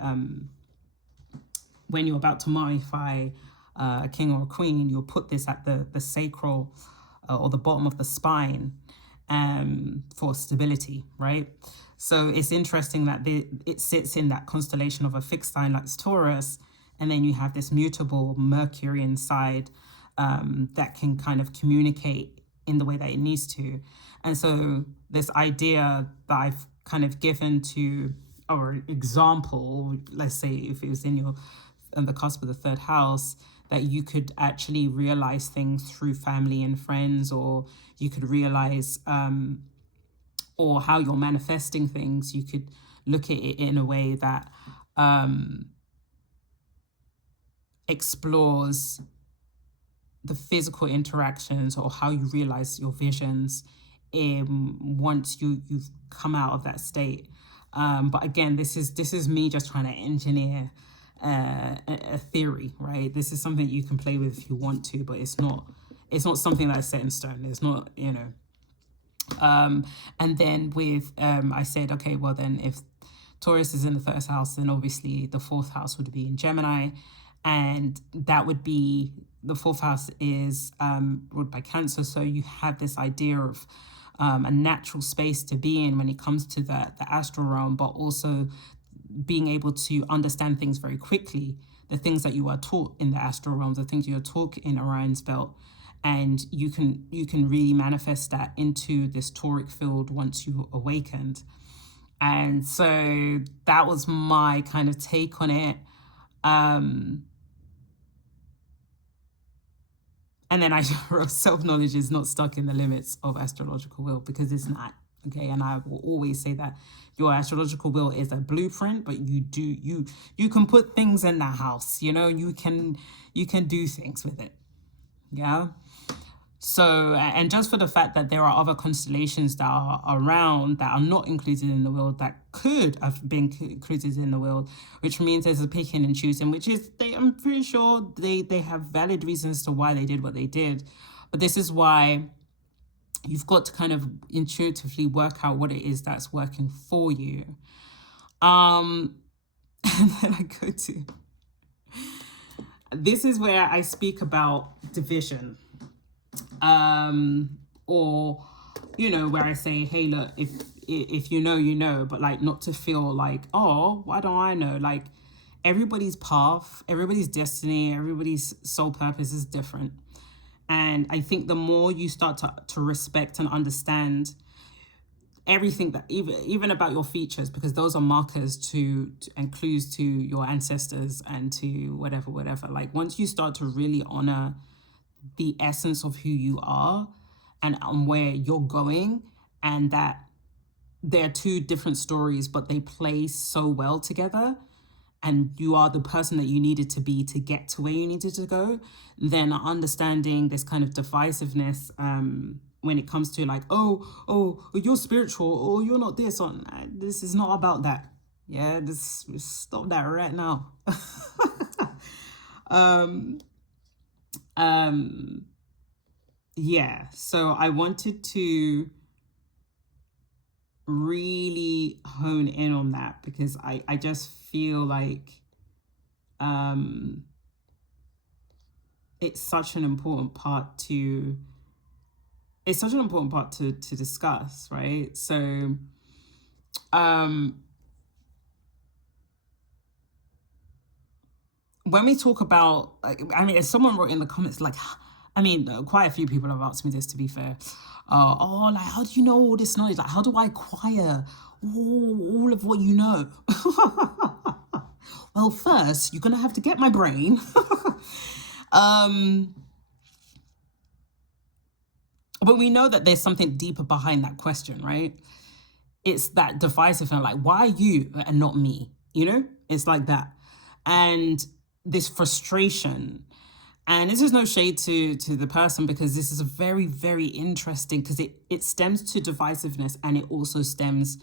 when you're about to mummify a king or a queen, you'll put this at the sacral or the bottom of the spine for stability, right? So it's interesting that it sits in that constellation of a fixed sign like Taurus, and then you have this mutable Mercurian side that can kind of communicate in the way that it needs to. And so this idea that I've kind of given to, or example, let's say if it was on the cusp of the third house, that you could actually realize things through family and friends, or you could realize, or how you're manifesting things, you could look at it in a way that explores the physical interactions, or how you realize your visions once you've come out of that state. But again, this is me just trying to engineer a theory, right? This is something you can play with if you want to, but it's not something that's set in stone. It's not, and then with I said, okay, well then if Taurus is in the first house, then obviously the fourth house would be in Gemini, and that would be, the fourth house is ruled by Cancer. So you have this idea of a natural space to be in when it comes to the astral realm, but also being able to understand things very quickly, the things that you are taught in the astral realm, the things you are taught in Orion's belt, and you can really manifest that into this tauric field once you awakened. And so that was my kind of take on it. And then I wrote, self-knowledge is not stuck in the limits of astrological will, because it's not. Okay, and I will always say that your astrological will is a blueprint, but you can put things in the house. You can do things with it. Yeah. So, and just for the fact that there are other constellations that are around that are not included in the will, that could have been included in the will, which means there's a picking and choosing, which is, I'm pretty sure they have valid reasons to why they did what they did. But this is why you've got to kind of intuitively work out what it is that's working for you. And then I go to, this is where I speak about division. Or, where I say, hey, look, if you know, but like not to feel like, oh, why don't I know? Like everybody's path, everybody's destiny, everybody's soul purpose is different. And I think the more you start to respect and understand everything that even about your features, because those are markers to and clues to your ancestors and to whatever, like once you start to really honor the essence of who you are and where you're going, and that they're two different stories, but they play so well together, and you are the person that you needed to be to get to where you needed to go, then understanding this kind of divisiveness when it comes to like, oh, you're spiritual, or you're not this, or this is not about that. Yeah, stop that right now. Yeah, so I wanted to really hone in on that, because I just feel like it's such an important part to discuss, right? So when we talk about, as someone wrote in the comments, like, quite a few people have asked me this, to be fair. Like, how do you know all this knowledge? Like, how do I acquire all of what you know? Well, first, you're going to have to get my brain. But we know that there's something deeper behind that question, right? It's that divisive and like, why you and not me? It's like that. And this frustration. And this is no shade to the person, because this is a very, very interesting, because it stems to divisiveness, and it also stems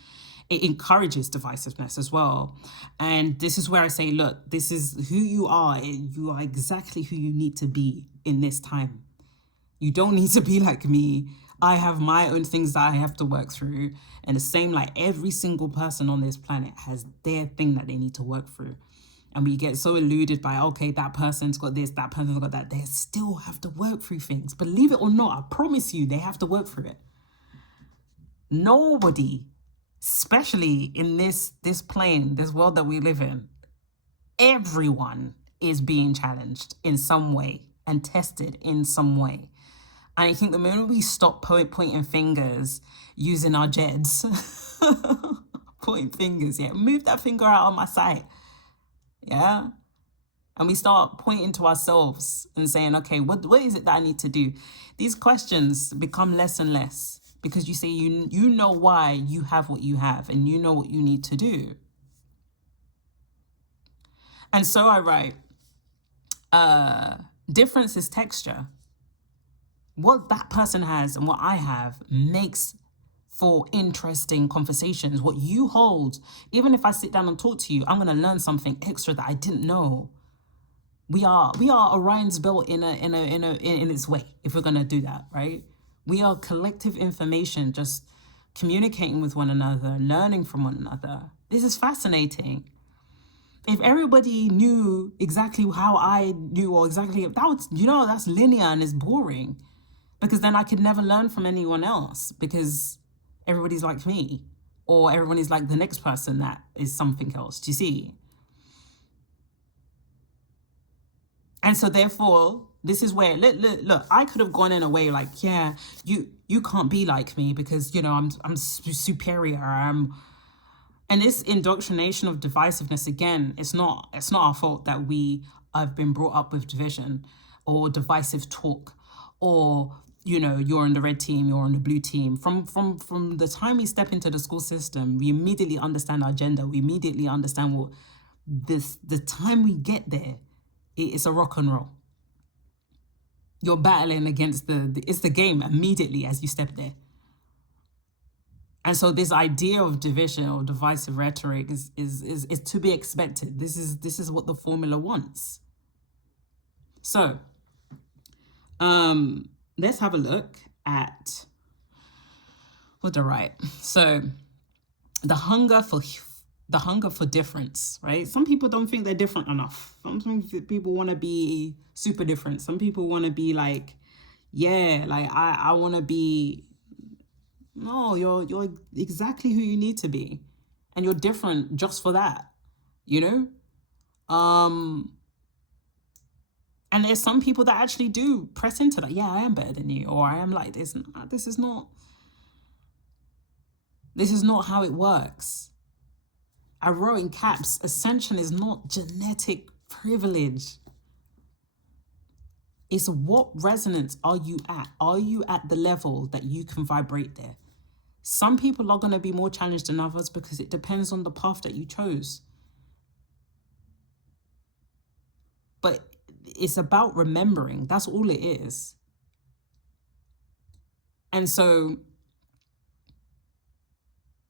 it encourages divisiveness as well. And this is where I say, look, this is who you are. You are exactly who you need to be in this time. You don't need to be like me. I have my own things that I have to work through. And the same, like every single person on this planet has their thing that they need to work through. And we get so eluded by, okay, that person's got this, that person's got that. They still have to work through things. Believe it or not, I promise you, they have to work through it. Nobody, especially in this plane, this world that we live in, everyone is being challenged in some way and tested in some way. And I think the moment we stop pointing fingers using our jeds, pointing fingers, yeah, move that finger out of my sight, yeah? And we start pointing to ourselves and saying, okay, what is it that I need to do? These questions become less and less because you say you know why you have what you have and you know what you need to do. And so I write, difference is texture. What that person has and what I have makes for interesting conversations. What you hold, even if I sit down and talk to you, I'm going to learn something extra that I didn't know. We are Orion's belt in its way, if we're going to do that, right? We are collective information, just communicating with one another, learning from one another. This is fascinating. If everybody knew exactly how I knew or exactly, that's linear and it's boring. Because then I could never learn from anyone else because everybody's like me or everyone is like the next person that is something else. Do you see? And so therefore, this is where, look, I could have gone in a way like, yeah, you can't be like me because, I'm superior. And this indoctrination of divisiveness, again, it's not our fault that we have been brought up with division or divisive talk or, you're on the red team, you're on the blue team. From the time we step into the school system, we immediately understand our gender. We immediately understand what the time we get there, it's a rock and roll. You're battling against it's the game immediately as you step there. And so this idea of division or divisive rhetoric is to be expected. This is what the formula wants. So, let's have a look at what to write. So, the hunger for difference, right? Some people don't think they're different enough. Some people want to be super different. Some people want to be like, yeah, like I want to be. No, you're exactly who you need to be, and you're different just for that, And there's some people that actually do press into that. Yeah, I am better than you, or I am like this. This is not how it works. I wrote in caps, ascension is not genetic privilege. It's what resonance are you at? Are you at the level that you can vibrate there? Some people are going to be more challenged than others because it depends on the path that you chose. But it's about remembering. That's all it is. And so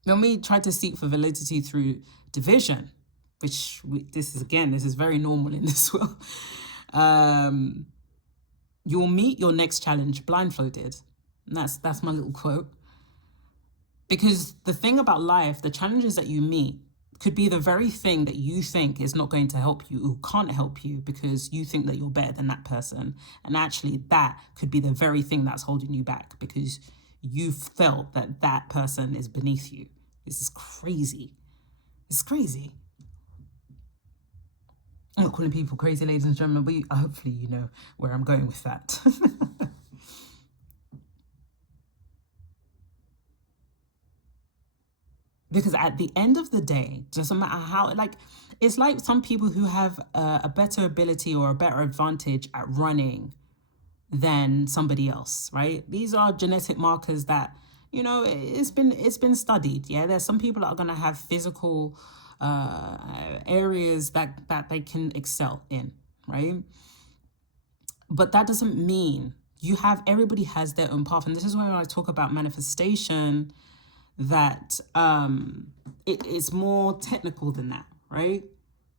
when we try to seek for validity through division, which this is very normal in this world, you'll meet your next challenge blindfolded. And that's my little quote. Because the thing about life, the challenges that you meet could be the very thing that you think is not going to help you or can't help you because you think that you're better than that person. And actually that could be the very thing that's holding you back because you felt that that person is beneath you. This is crazy. It's crazy. I'm not calling people crazy, ladies and gentlemen, but hopefully you know where I'm going with that. Because at the end of the day, doesn't matter how, it's like some people who have a better ability or a better advantage at running than somebody else, right? These are genetic markers that, it's been studied. Yeah, there's some people that are going to have physical areas that they can excel in, right? But that doesn't mean everybody has their own path. And this is where I talk about manifestation. that it's more technical than that, right?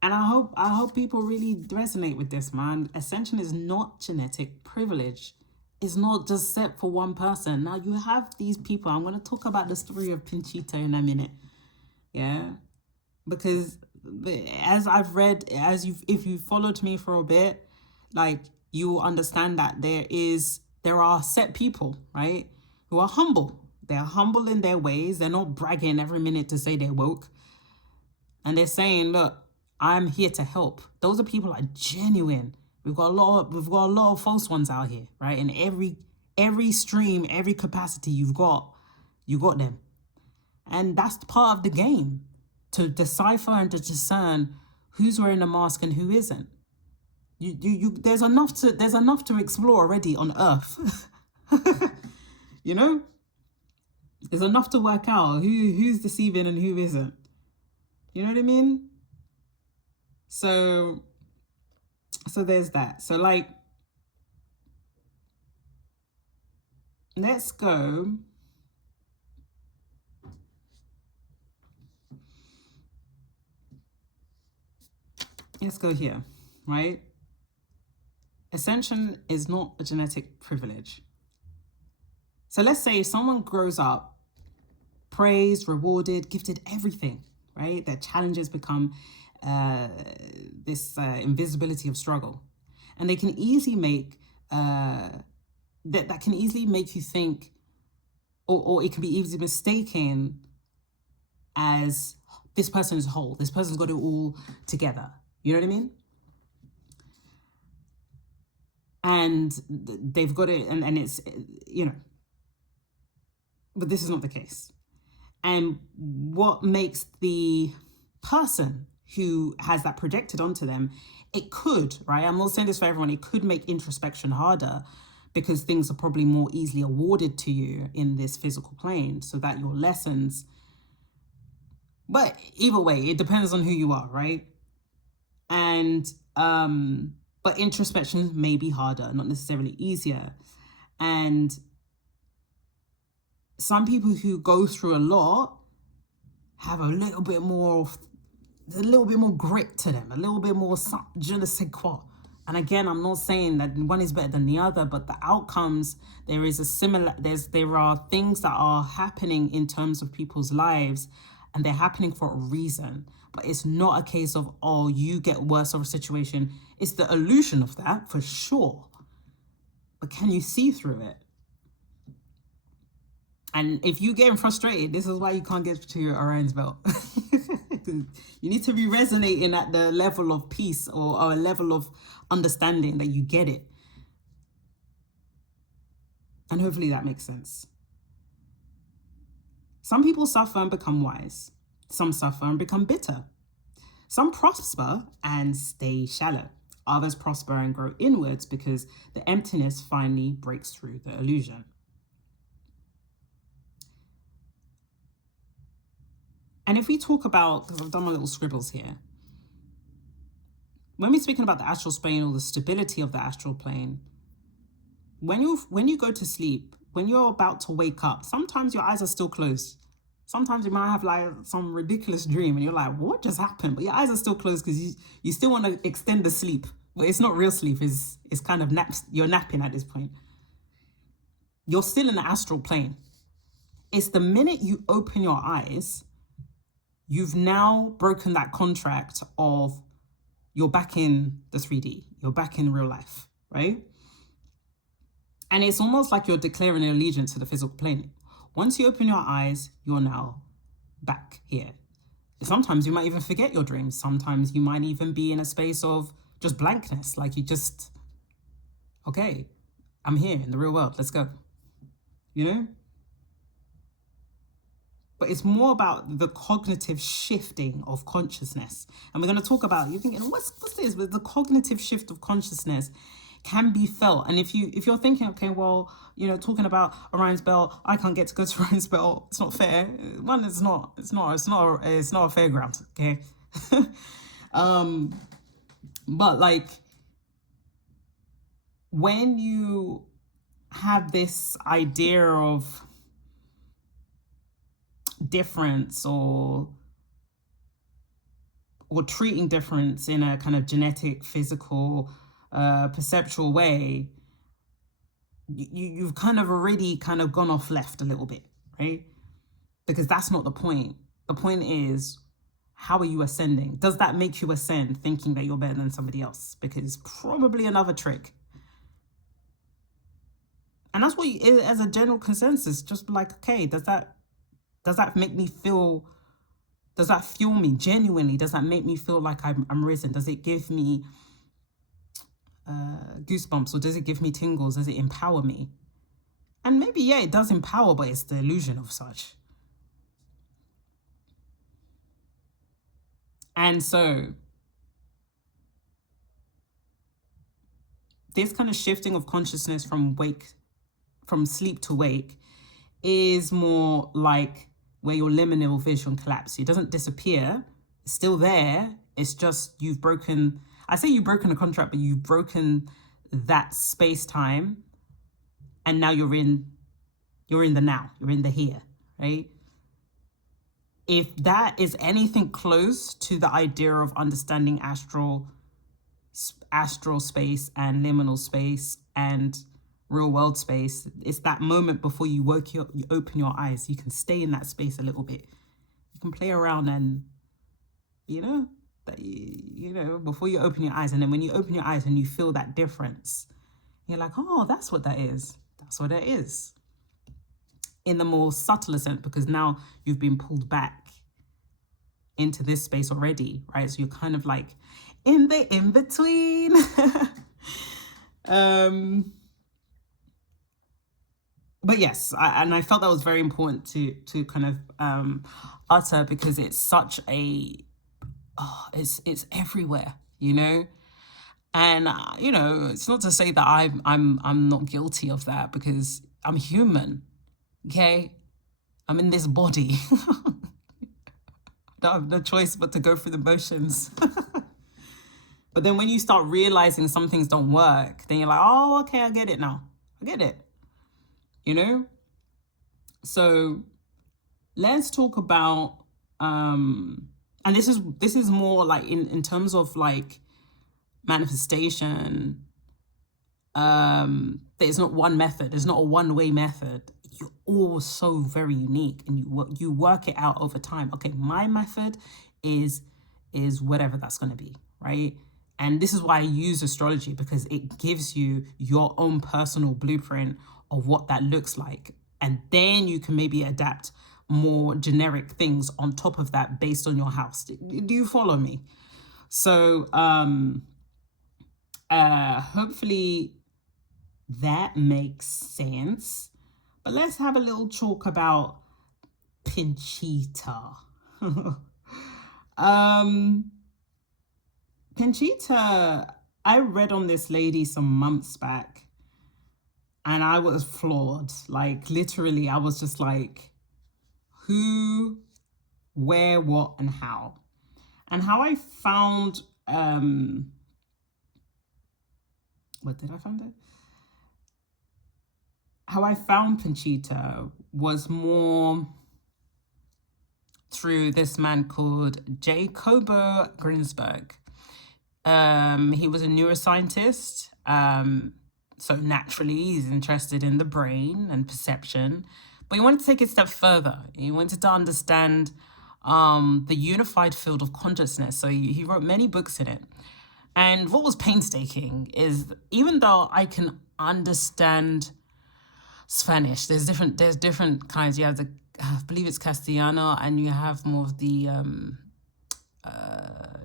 And I hope people really resonate with this, man. Ascension is not genetic privilege. It's not just set for one person. Now you have these people. I'm going to talk about the story of Pinchito in a minute. Yeah. Because as I've read, if you followed me for a bit, like, you will understand that there are set people, right, who are humble. They're humble in their ways. They're not bragging every minute to say they're woke. And they're saying, look, I'm here to help. Those are people that are genuine. We've got a lot of false ones out here, right? In every stream, every capacity you got them. And that's part of the game, to decipher and to discern who's wearing a mask and who isn't. There's enough to explore already on Earth. You know? There's enough to work out who's deceiving and who isn't. You know what I mean? So there's that. So, like, let's go. Let's go here, right? Ascension is not a genetic privilege. So let's say someone grows up praised, rewarded, gifted everything, right? Their challenges become this invisibility of struggle. And they can easily make, that can easily make you think, or it can be easily mistaken as, this person is whole, this person's got it all together. You know what I mean? And they've got it, and it's, you know, but this is not the case. And what makes the person who has that projected onto them, it could, right? I'm not saying this for everyone, it could make introspection harder, because things are probably more easily awarded to you in this physical plane, so that your lessons, but either way, it depends on who you are, right? And but introspection may be harder, not necessarily easier. And some people who go through a lot have a little bit more grit to them, a little bit more je ne sais quoi. And again, I'm not saying that one is better than the other, but the outcomes, there are things that are happening in terms of people's lives, and they're happening for a reason. But it's not a case of, oh, you get worse of a situation. It's the illusion of that, for sure. But can you see through it? And if you're getting frustrated, this is why you can't get to your Orion's belt. You need to be resonating at the level of peace, or a level of understanding that you get it. And hopefully that makes sense. Some people suffer and become wise. Some suffer and become bitter. Some prosper and stay shallow. Others prosper and grow inwards, because the emptiness finally breaks through the illusion. And if we talk about, because I've done my little scribbles here, when we're speaking about the astral plane, or the stability of the astral plane, when you go to sleep, when you're about to wake up, sometimes your eyes are still closed. Sometimes you might have like some ridiculous dream and you're like, what just happened? But your eyes are still closed because you still want to extend the sleep. But it's not real sleep, it's kind of naps. You're napping at this point. You're still in the astral plane. It's the minute you open your eyes, you've now broken that contract of, you're back in the 3D, you're back in real life, right? And it's almost like you're declaring an allegiance to the physical plane. Once you open your eyes, you're now back here. Sometimes you might even forget your dreams. Sometimes you might even be in a space of just blankness, like you just, okay, I'm here in the real world, let's go, you know? But it's more about the cognitive shifting of consciousness. And we're going to talk about, you're thinking, what's this? But the cognitive shift of consciousness can be felt. And if you're thinking, okay, well, you know, talking about Orion's belt, I can't get to go to Orion's belt, it's not fair. One, it's not a fairground, okay? But like, when you have this idea of, difference or treating difference in a kind of genetic, physical, perceptual way, you've kind of already kind of gone off left a little bit, right? Because that's not the point. The point is, how are you ascending? Does that make you ascend thinking that you're better than somebody else? Because probably another trick. And that's what you, as a general consensus, just like, okay, does that make me feel, does that fuel me genuinely? Does that make me feel like I'm risen? Does it give me goosebumps, or does it give me tingles? Does it empower me? And maybe, yeah, it does empower, but it's the illusion of such. And so this kind of shifting of consciousness from sleep to wake is more like where your liminal vision collapses. It doesn't disappear. It's still there. It's just you've broken, I say you've broken a contract, but you've broken that space-time, and now you're in the now. You're in the here, right? If that is anything close to the idea of understanding astral space and liminal space and real world space, it's that moment before you open your eyes. You can stay in that space a little bit. You can play around, and before you open your eyes, and then when you open your eyes and you feel that difference, you're like, oh, that's what that is. That's what it is. In the more subtler sense, because now you've been pulled back into this space already, right? So you're kind of like in the in-between. But yes, I felt that was very important to kind of utter, because it's such a, it's everywhere, and it's not to say that I'm not guilty of that, because I'm human, okay? I'm in this body. I don't have no choice but to go through the motions. But then when you start realizing some things don't work, then you're like, oh, okay, I get it now. I get it. So let's talk about, and this is more like in terms of like manifestation. There's not one method. There's not a one-way method. You're all so very unique, and you work it out over time. Okay, my method is whatever that's going to be, right? And this is why I use astrology, because it gives you your own personal blueprint of what that looks like. And then you can maybe adapt more generic things on top of that based on your house. Do you follow me? So hopefully that makes sense. But let's have a little talk about Pinchita. Pinchita, I read on this lady some months back, and I was floored. Like, literally, I was just like, who, where, what, and how? And how I found, what did I find it? How I found Pinchita was more through this man called Jacobo Grinsberg. He was a neuroscientist. So naturally, he's interested in the brain and perception. But he wanted to take it a step further. He wanted to understand the unified field of consciousness. So he wrote many books in it. And what was painstaking is, even though I can understand Spanish, there's different kinds. You have I believe it's Castellano, and you have more of the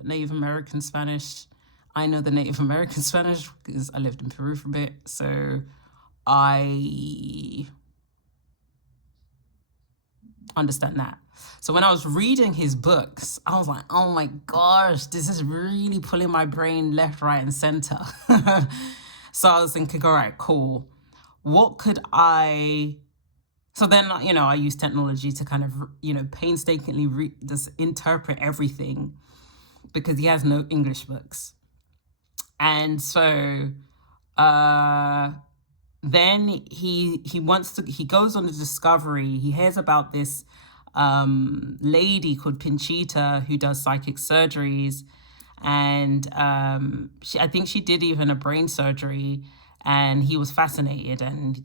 Native American Spanish. I know the Native American Spanish because I lived in Peru for a bit, so I understand that. So when I was reading his books, I was like, oh my gosh, this is really pulling my brain left, right, and center. So I was thinking, all right, cool. What could I... So then, I use technology to kind of, painstakingly just interpret everything, because he has no English books. And so then he goes on a discovery. He hears about this lady called Pinchita who does psychic surgeries, and I think she did even a brain surgery, and he was fascinated, and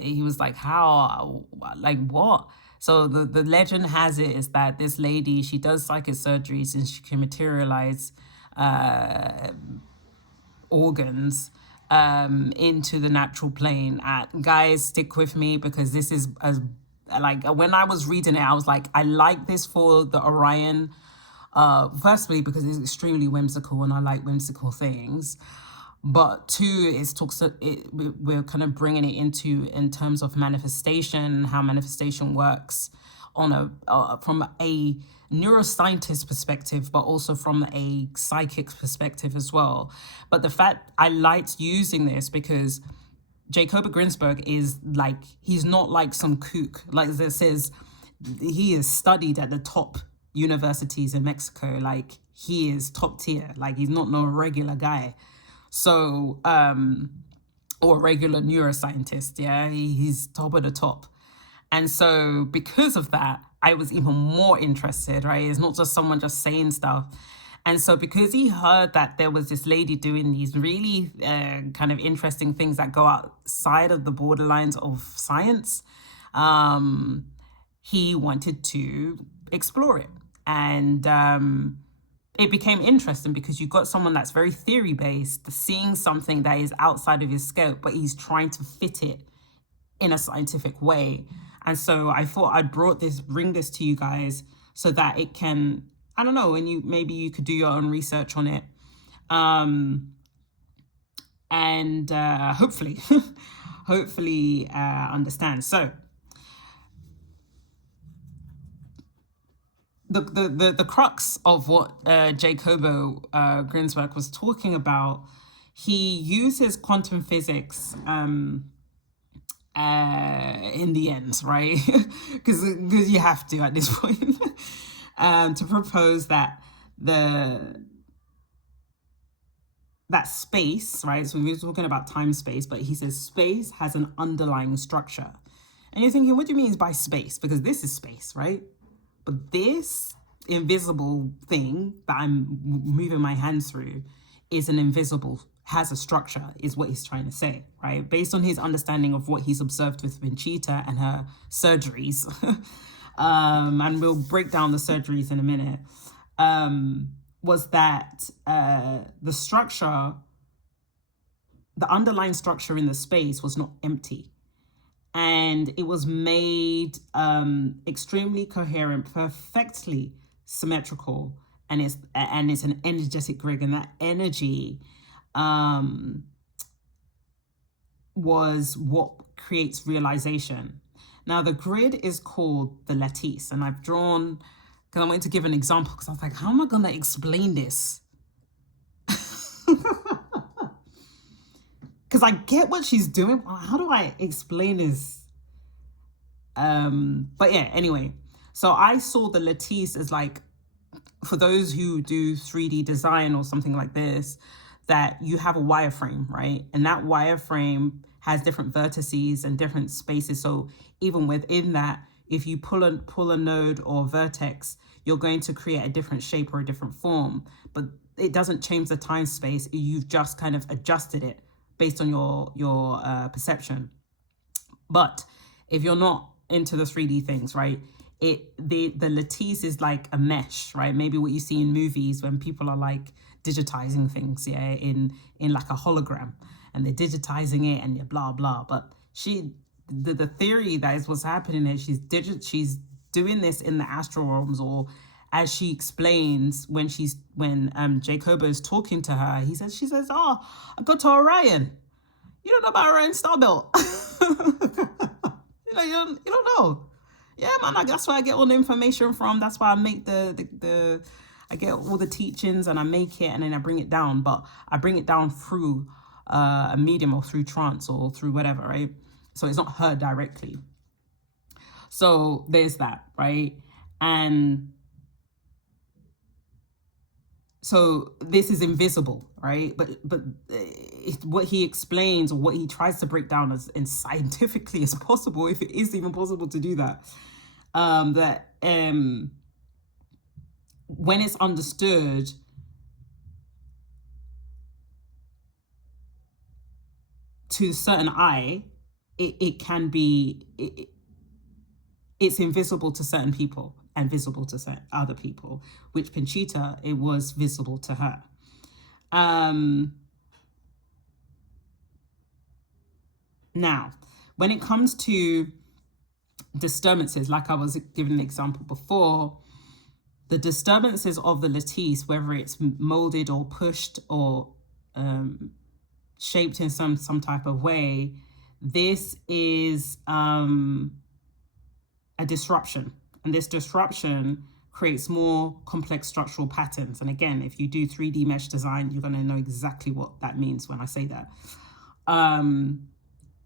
he was like, how, like what? So the legend has it is that this lady, she does psychic surgeries and she can materialize organs into the natural plane. Guys, stick with me, because this is as like, when I was reading it, I was like, I like this for the Orion. Firstly, because it's extremely whimsical and I like whimsical things. But two, we're kind of bringing it into in terms of manifestation, how manifestation works on from a neuroscientist perspective, but also from a psychic perspective as well. But the fact I liked using this because Jacobo Grinsberg is like, he's not like some kook. Like it says, he is studied at the top universities in Mexico. Like he is top tier. Like he's not no regular guy. So, or a regular neuroscientist. Yeah, he's top of the top. And so because of that, I was even more interested, right? It's not just someone just saying stuff. And so because he heard that there was this lady doing these really kind of interesting things that go outside of the borderlines of science, he wanted to explore it. And it became interesting because you got someone that's very theory-based, seeing something that is outside of his scope, but he's trying to fit it in a scientific way. And so I thought I'd bring this to you guys so that it can, I don't know, and maybe you could do your own research on it. And hopefully, understand. So the crux of what Jacobo Grinsberg was talking about, he uses quantum physics in the end, right? Because you have to at this point, to propose that that space, right? So we were talking about time space, but he says space has an underlying structure. And you're thinking, what do you mean by space? Because this is space, right? But this invisible thing that I'm moving my hands through is has a structure, is what he's trying to say, right? Based on his understanding of what he's observed with Pinchita and her surgeries. And we'll break down the surgeries in a minute. Was that the structure, the underlying structure in the space was not empty. And it was made extremely coherent, perfectly symmetrical, and it's an energetic grid, and that energy was what creates realization. Now, the grid is called the lattice, and I've drawn, because I wanted to give an example, because I was like, how am I going to explain this? Because I get what she's doing. How do I explain this? But yeah, anyway. So I saw the lattice as like, for those who do 3D design or something like this, that you have a wireframe, right? And that wireframe has different vertices and different spaces. So even within that, if you pull a node or vertex, you're going to create a different shape or a different form. But it doesn't change the time space. You've just kind of adjusted it based on your perception. But if you're not into the 3D things, right, the lattice is like a mesh, right? Maybe what you see in movies when people are like digitizing things, yeah, in like a hologram, and they're digitizing it and they're blah blah. But the theory that is what's happening is she's doing this in the astral realms, or as she explains when Jacobo is talking to her, she says, oh, I got to Orion. You don't know about Orion star belt. you don't know. Yeah, man, that's where I get all the information from. That's why I make I get all the teachings and I make it and then I bring it down. But I bring it down through a medium or through trance or through whatever, right? So it's not her directly. So there's that, right? And so this is invisible, right? But what he explains, or what he tries to break down as scientifically as possible, if it is even possible to do that, that when it's understood, to a certain eye, it can be, it's invisible to certain people and visible to certain other people, which Pinchita, it was visible to her. Now, when it comes to disturbances, like I was giving an example before, the disturbances of the lattice, whether it's molded or pushed or shaped in some type of way, this is a disruption. And this disruption creates more complex structural patterns. And again, if you do 3D mesh design, you're going to know exactly what that means when I say that.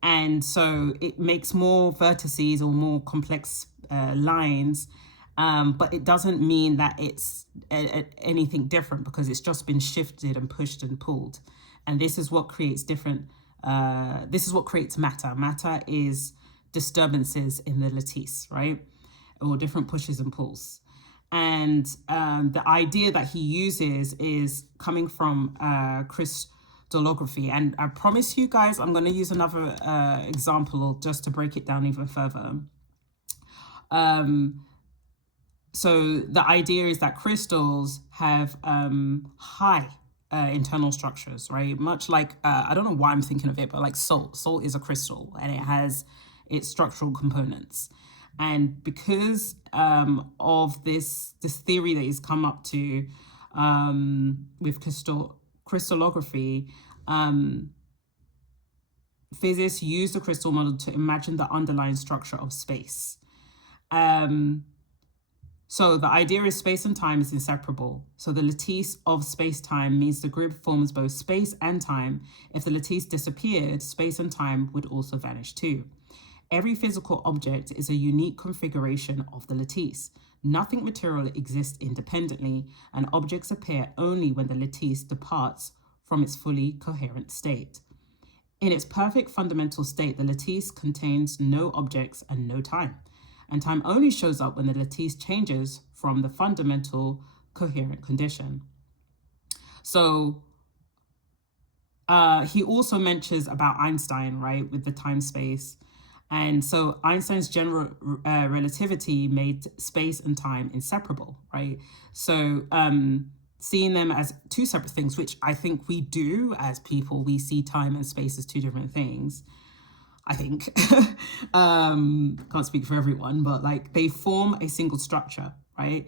And so it makes more vertices or more complex lines, but it doesn't mean that it's anything different, because it's just been shifted and pushed and pulled. And this is what creates this is what creates matter. Matter is disturbances in the lattice, right? Or different pushes and pulls. And the idea that he uses is coming from crystallography. And I promise you guys, I'm going to use another example just to break it down even further. So the idea is that crystals have high internal structures, right? Much like, I don't know why I'm thinking of it, but like salt. Salt is a crystal and it has its structural components. And because of this theory that he's come up to with crystallography, physicists use the crystal model to imagine the underlying structure of space. So the idea is space and time is inseparable. So the lattice of space-time means the grid forms both space and time. If the lattice disappeared, space and time would also vanish too. Every physical object is a unique configuration of the lattice. Nothing material exists independently, and objects appear only when the lattice departs from its fully coherent state. In its perfect fundamental state, the lattice contains no objects and no time. And time only shows up when the lattice changes from the fundamental coherent condition. So he also mentions about Einstein, right, with the time space. And so Einstein's general relativity made space and time inseparable, right? So seeing them as two separate things, which I think we do as people, we see time and space as two different things. I think, can't speak for everyone, but like they form a single structure, right?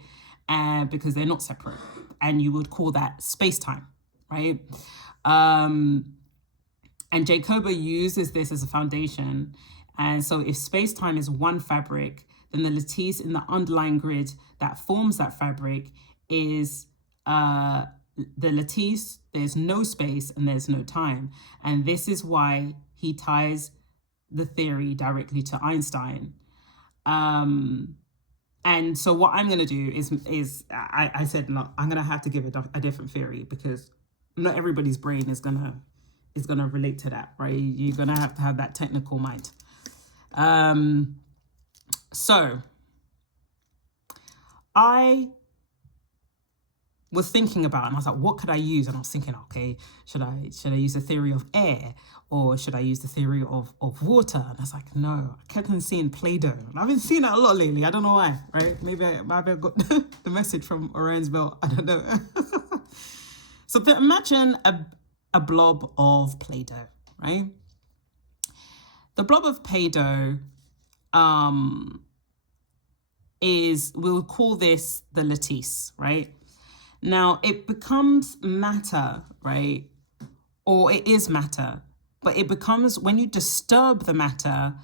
And because they're not separate, and you would call that space-time, right? And Jacobi uses this as a foundation. And so if space-time is one fabric, then the lattice in the underlying grid that forms that fabric is the lattice. There's no space and there's no time. And this is why he ties the theory directly to Einstein. And so what I'm going to do is I said, no, I'm going to have to give a different theory, because not everybody's brain is going to relate to that, right? You're going to have that technical mind. So I was thinking about, and I was like, what could I use? And I was thinking, okay, should I use the theory of air, or should I use the theory of water? And I was like, no, I kept on seeing Play-Doh. And I've been seeing that a lot lately. I don't know why, right? Maybe I got the message from Orion's belt. I don't know. So imagine a blob of Play-Doh, right? The blob of Play-Doh we'll call this the lattice, right? Now it becomes matter, right? Or it is matter, but it becomes, when you disturb the matter,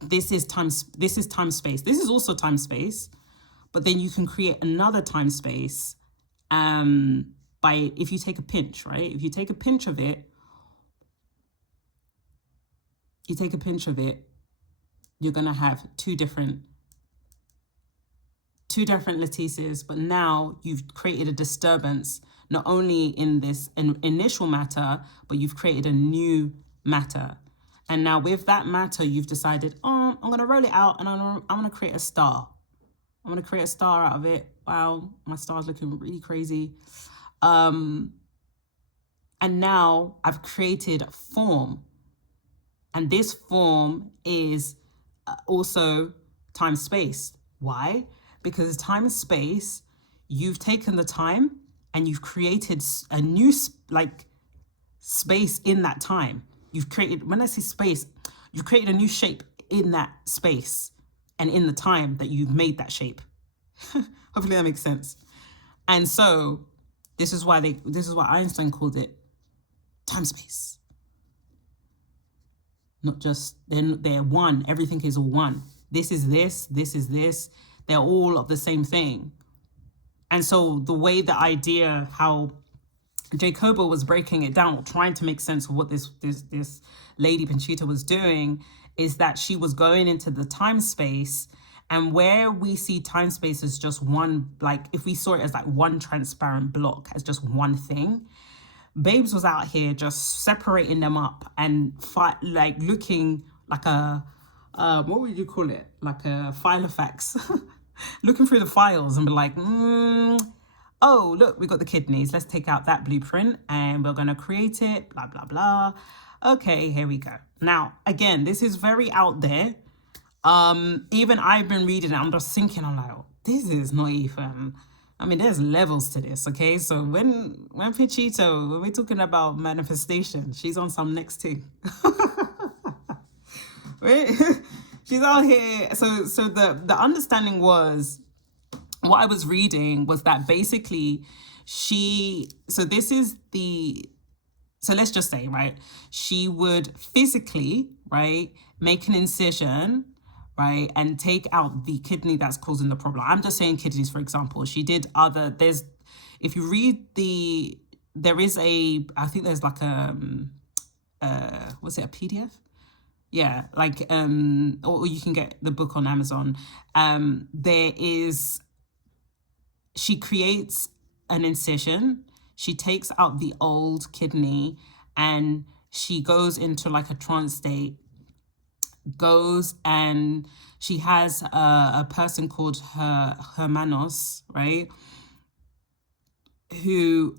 this is time space. This is also time space, but then you can create another time space if you take a pinch, right? If you take a pinch of it, you're gonna have two different lattices, but now you've created a disturbance, not only in this initial matter, but you've created a new matter. And now with that matter, you've decided, I'm going to roll it out and I'm going to create a star, I'm going to create a star out of it. Wow, my star's looking really crazy. And now I've created a form. And this form is also time space. Why? Because time and space, you've taken the time and you've created a new space in that time. You've created, when I say space, you've created a new shape in that space and in the time that you've made that shape. Hopefully that makes sense. And so this is why Einstein called it time space. Not just, they're one. Everything is all one. This is this, this is this. They're all of the same thing. And so the way, the idea, how Jacobo was breaking it down, or trying to make sense of what this lady Panchita was doing, is that she was going into the time space, and where we see time space as just one, like if we saw it as like one transparent block, as just one thing, Babes was out here just separating them up and looking like a, what would you call it? Like a Filofax. Looking through the files and be like, oh, look, we got the kidneys. Let's take out that blueprint and we're going to create it, blah, blah, blah. Okay, here we go. Now, again, this is very out there. Even I've been reading it. I'm just thinking, I'm like, oh, this is not even... I mean, there's levels to this, okay? So when Panchita, when we're talking about manifestation, she's on some next thing. She's out here. So the understanding was, what I was reading was that basically so let's just say, right, she would physically, right, make an incision, right, and take out the kidney that's causing the problem. I'm just saying kidneys, for example. She did if you read there is I think there's like was it a PDF? Yeah, like, or you can get the book on Amazon. She creates an incision, she takes out the old kidney, and she goes into like a trance state, and she has a person called Hermanos, right, who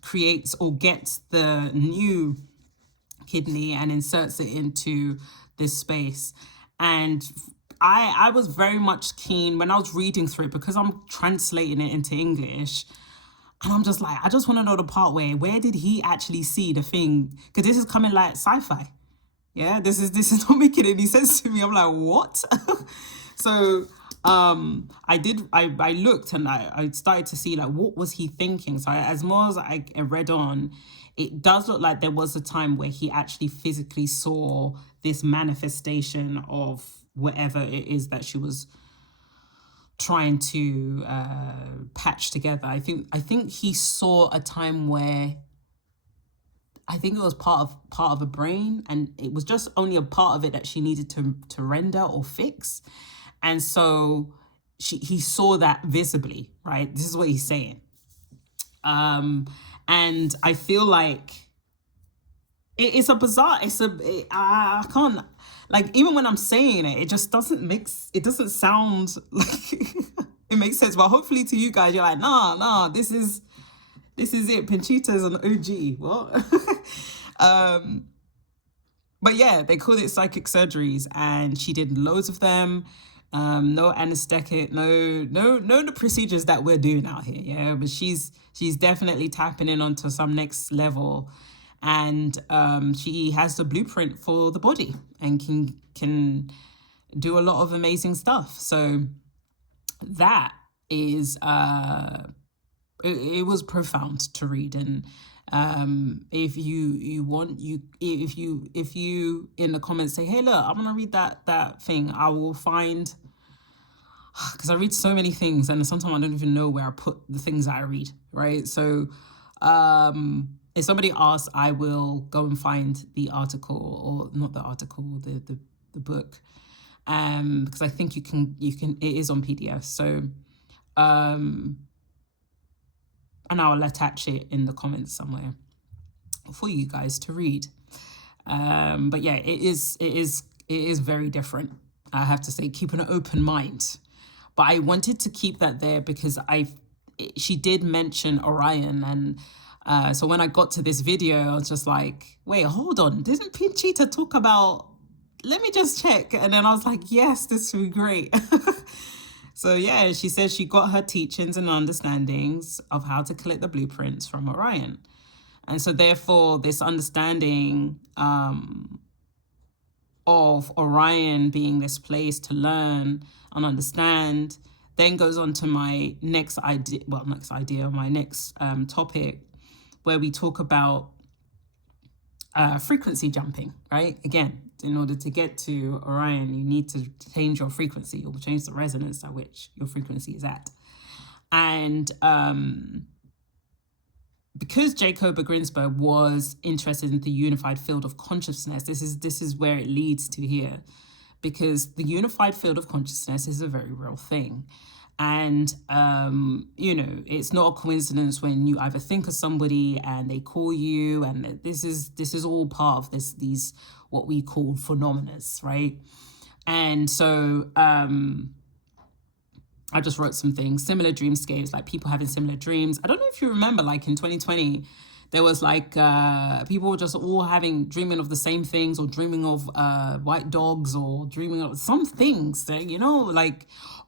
creates or gets the new kidney and inserts it into this space. And I was very much keen when I was reading through it, because I'm translating it into English, and I'm just like, I just want to know the part where did he actually see the thing, because this is coming like sci-fi. Yeah, this is not making any sense to me. I'm like, what? So I looked and I started to see like, what was he thinking? So as more as I read on, it does look like there was a time where he actually physically saw this manifestation of whatever it is that she was trying to patch together. I think he saw a time where, I think it was part of a brain, and it was just only a part of it that she needed to render or fix. And so he saw that visibly, right? This is what he's saying. And I feel like it's a bizarre, I can't, like, even when I'm saying it, it just it doesn't sound like it makes sense. But hopefully to you guys, you're like, nah, this is it. Panchita is an OG. What? But yeah, they called it psychic surgeries, and she did loads of them. No anesthetic, no the procedures that we're doing out here. Yeah, but she's definitely tapping in onto some next level, and she has the blueprint for the body and can do a lot of amazing stuff. So that is it was profound to read. And if you want, if you in the comments say, hey, look, I'm gonna read that thing, I will find, because I read so many things and sometimes I don't even know where I put the things that I read, right? So if somebody asks, I will go and find the article, or not the article, the book, because I think you can it is on PDF. So and I'll attach it in the comments somewhere for you guys to read. But yeah, it is very different. I have to say, keep an open mind. But I wanted to keep that there because she did mention Orion. And so when I got to this video, I was just like, wait, hold on. Didn't Pinchita talk about, let me just check. And then I was like, yes, this would be great. So yeah, she says she got her teachings and understandings of how to collect the blueprints from Orion. And so therefore, this understanding of Orion being this place to learn and understand then goes on to my next idea, my next topic, where we talk about frequency jumping, right? Again, in order to get to Orion, you need to change your frequency or change the resonance at which your frequency is at. And because Jacoba Grinsberg was interested in the unified field of consciousness, this is where it leads to here, because the unified field of consciousness is a very real thing. And, it's not a coincidence when you either think of somebody and they call you, and this is all part of these what we call phenomena, right? And so I just wrote some things, similar dreamscapes, like people having similar dreams. I don't know if you remember, like in 2020, there was like people were just all dreaming of the same things, or dreaming of white dogs, or dreaming of some things that,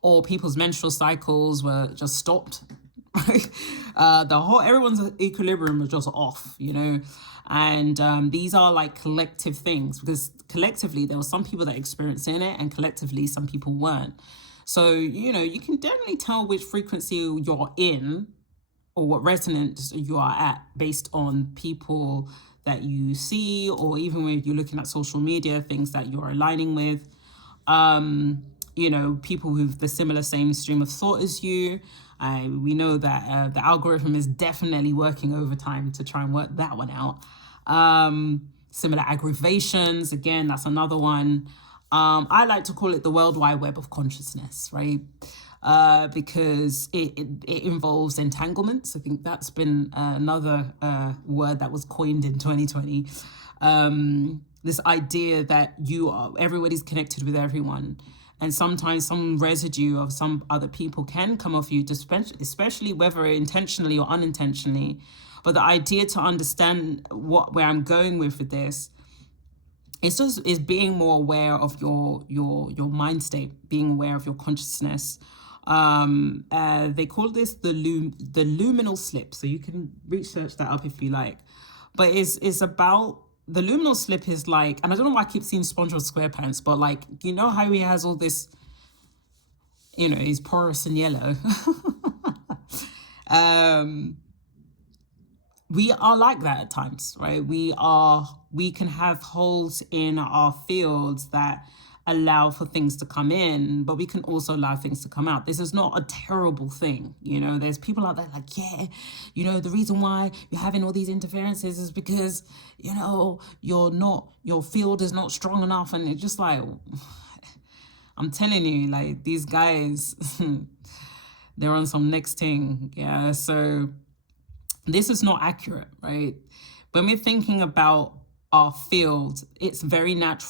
or people's menstrual cycles were just stopped. Right? Everyone's equilibrium was just off, and these are like collective things, because collectively there were some people that experienced in it, and collectively some people weren't. So, you can definitely tell which frequency you're in or what resonance you are at based on people that you see, or even when you're looking at social media, things that you're aligning with, people with the same stream of thought as you. We know that the algorithm is definitely working overtime to try and work that one out. Similar aggravations, again, that's another one. I like to call it the World Wide Web of consciousness, right? Because it involves entanglements. I think that's been another word that was coined in 2020. This idea that everybody's connected with everyone. And sometimes some residue of some other people can come off you, especially whether intentionally or unintentionally. But the idea to understand where I'm going with this is being more aware of your mind state, being aware of your consciousness. They call this the liminal slip, so you can research that up if you like. But it's about, the liminal slip is like, and I don't know why I keep seeing SpongeBob SquarePants, but like, how he has all this, he's porous and yellow. We are like that at times, right? We can have holes in our fields that allow for things to come in, but we can also allow things to come out. This is not a terrible thing. There's people out there like, the reason why you're having all these interferences is because, your field is not strong enough. And it's just like, I'm telling you, like, these guys, they're on some next thing. Yeah. So this is not accurate, right? When we're thinking about our field, it's very natural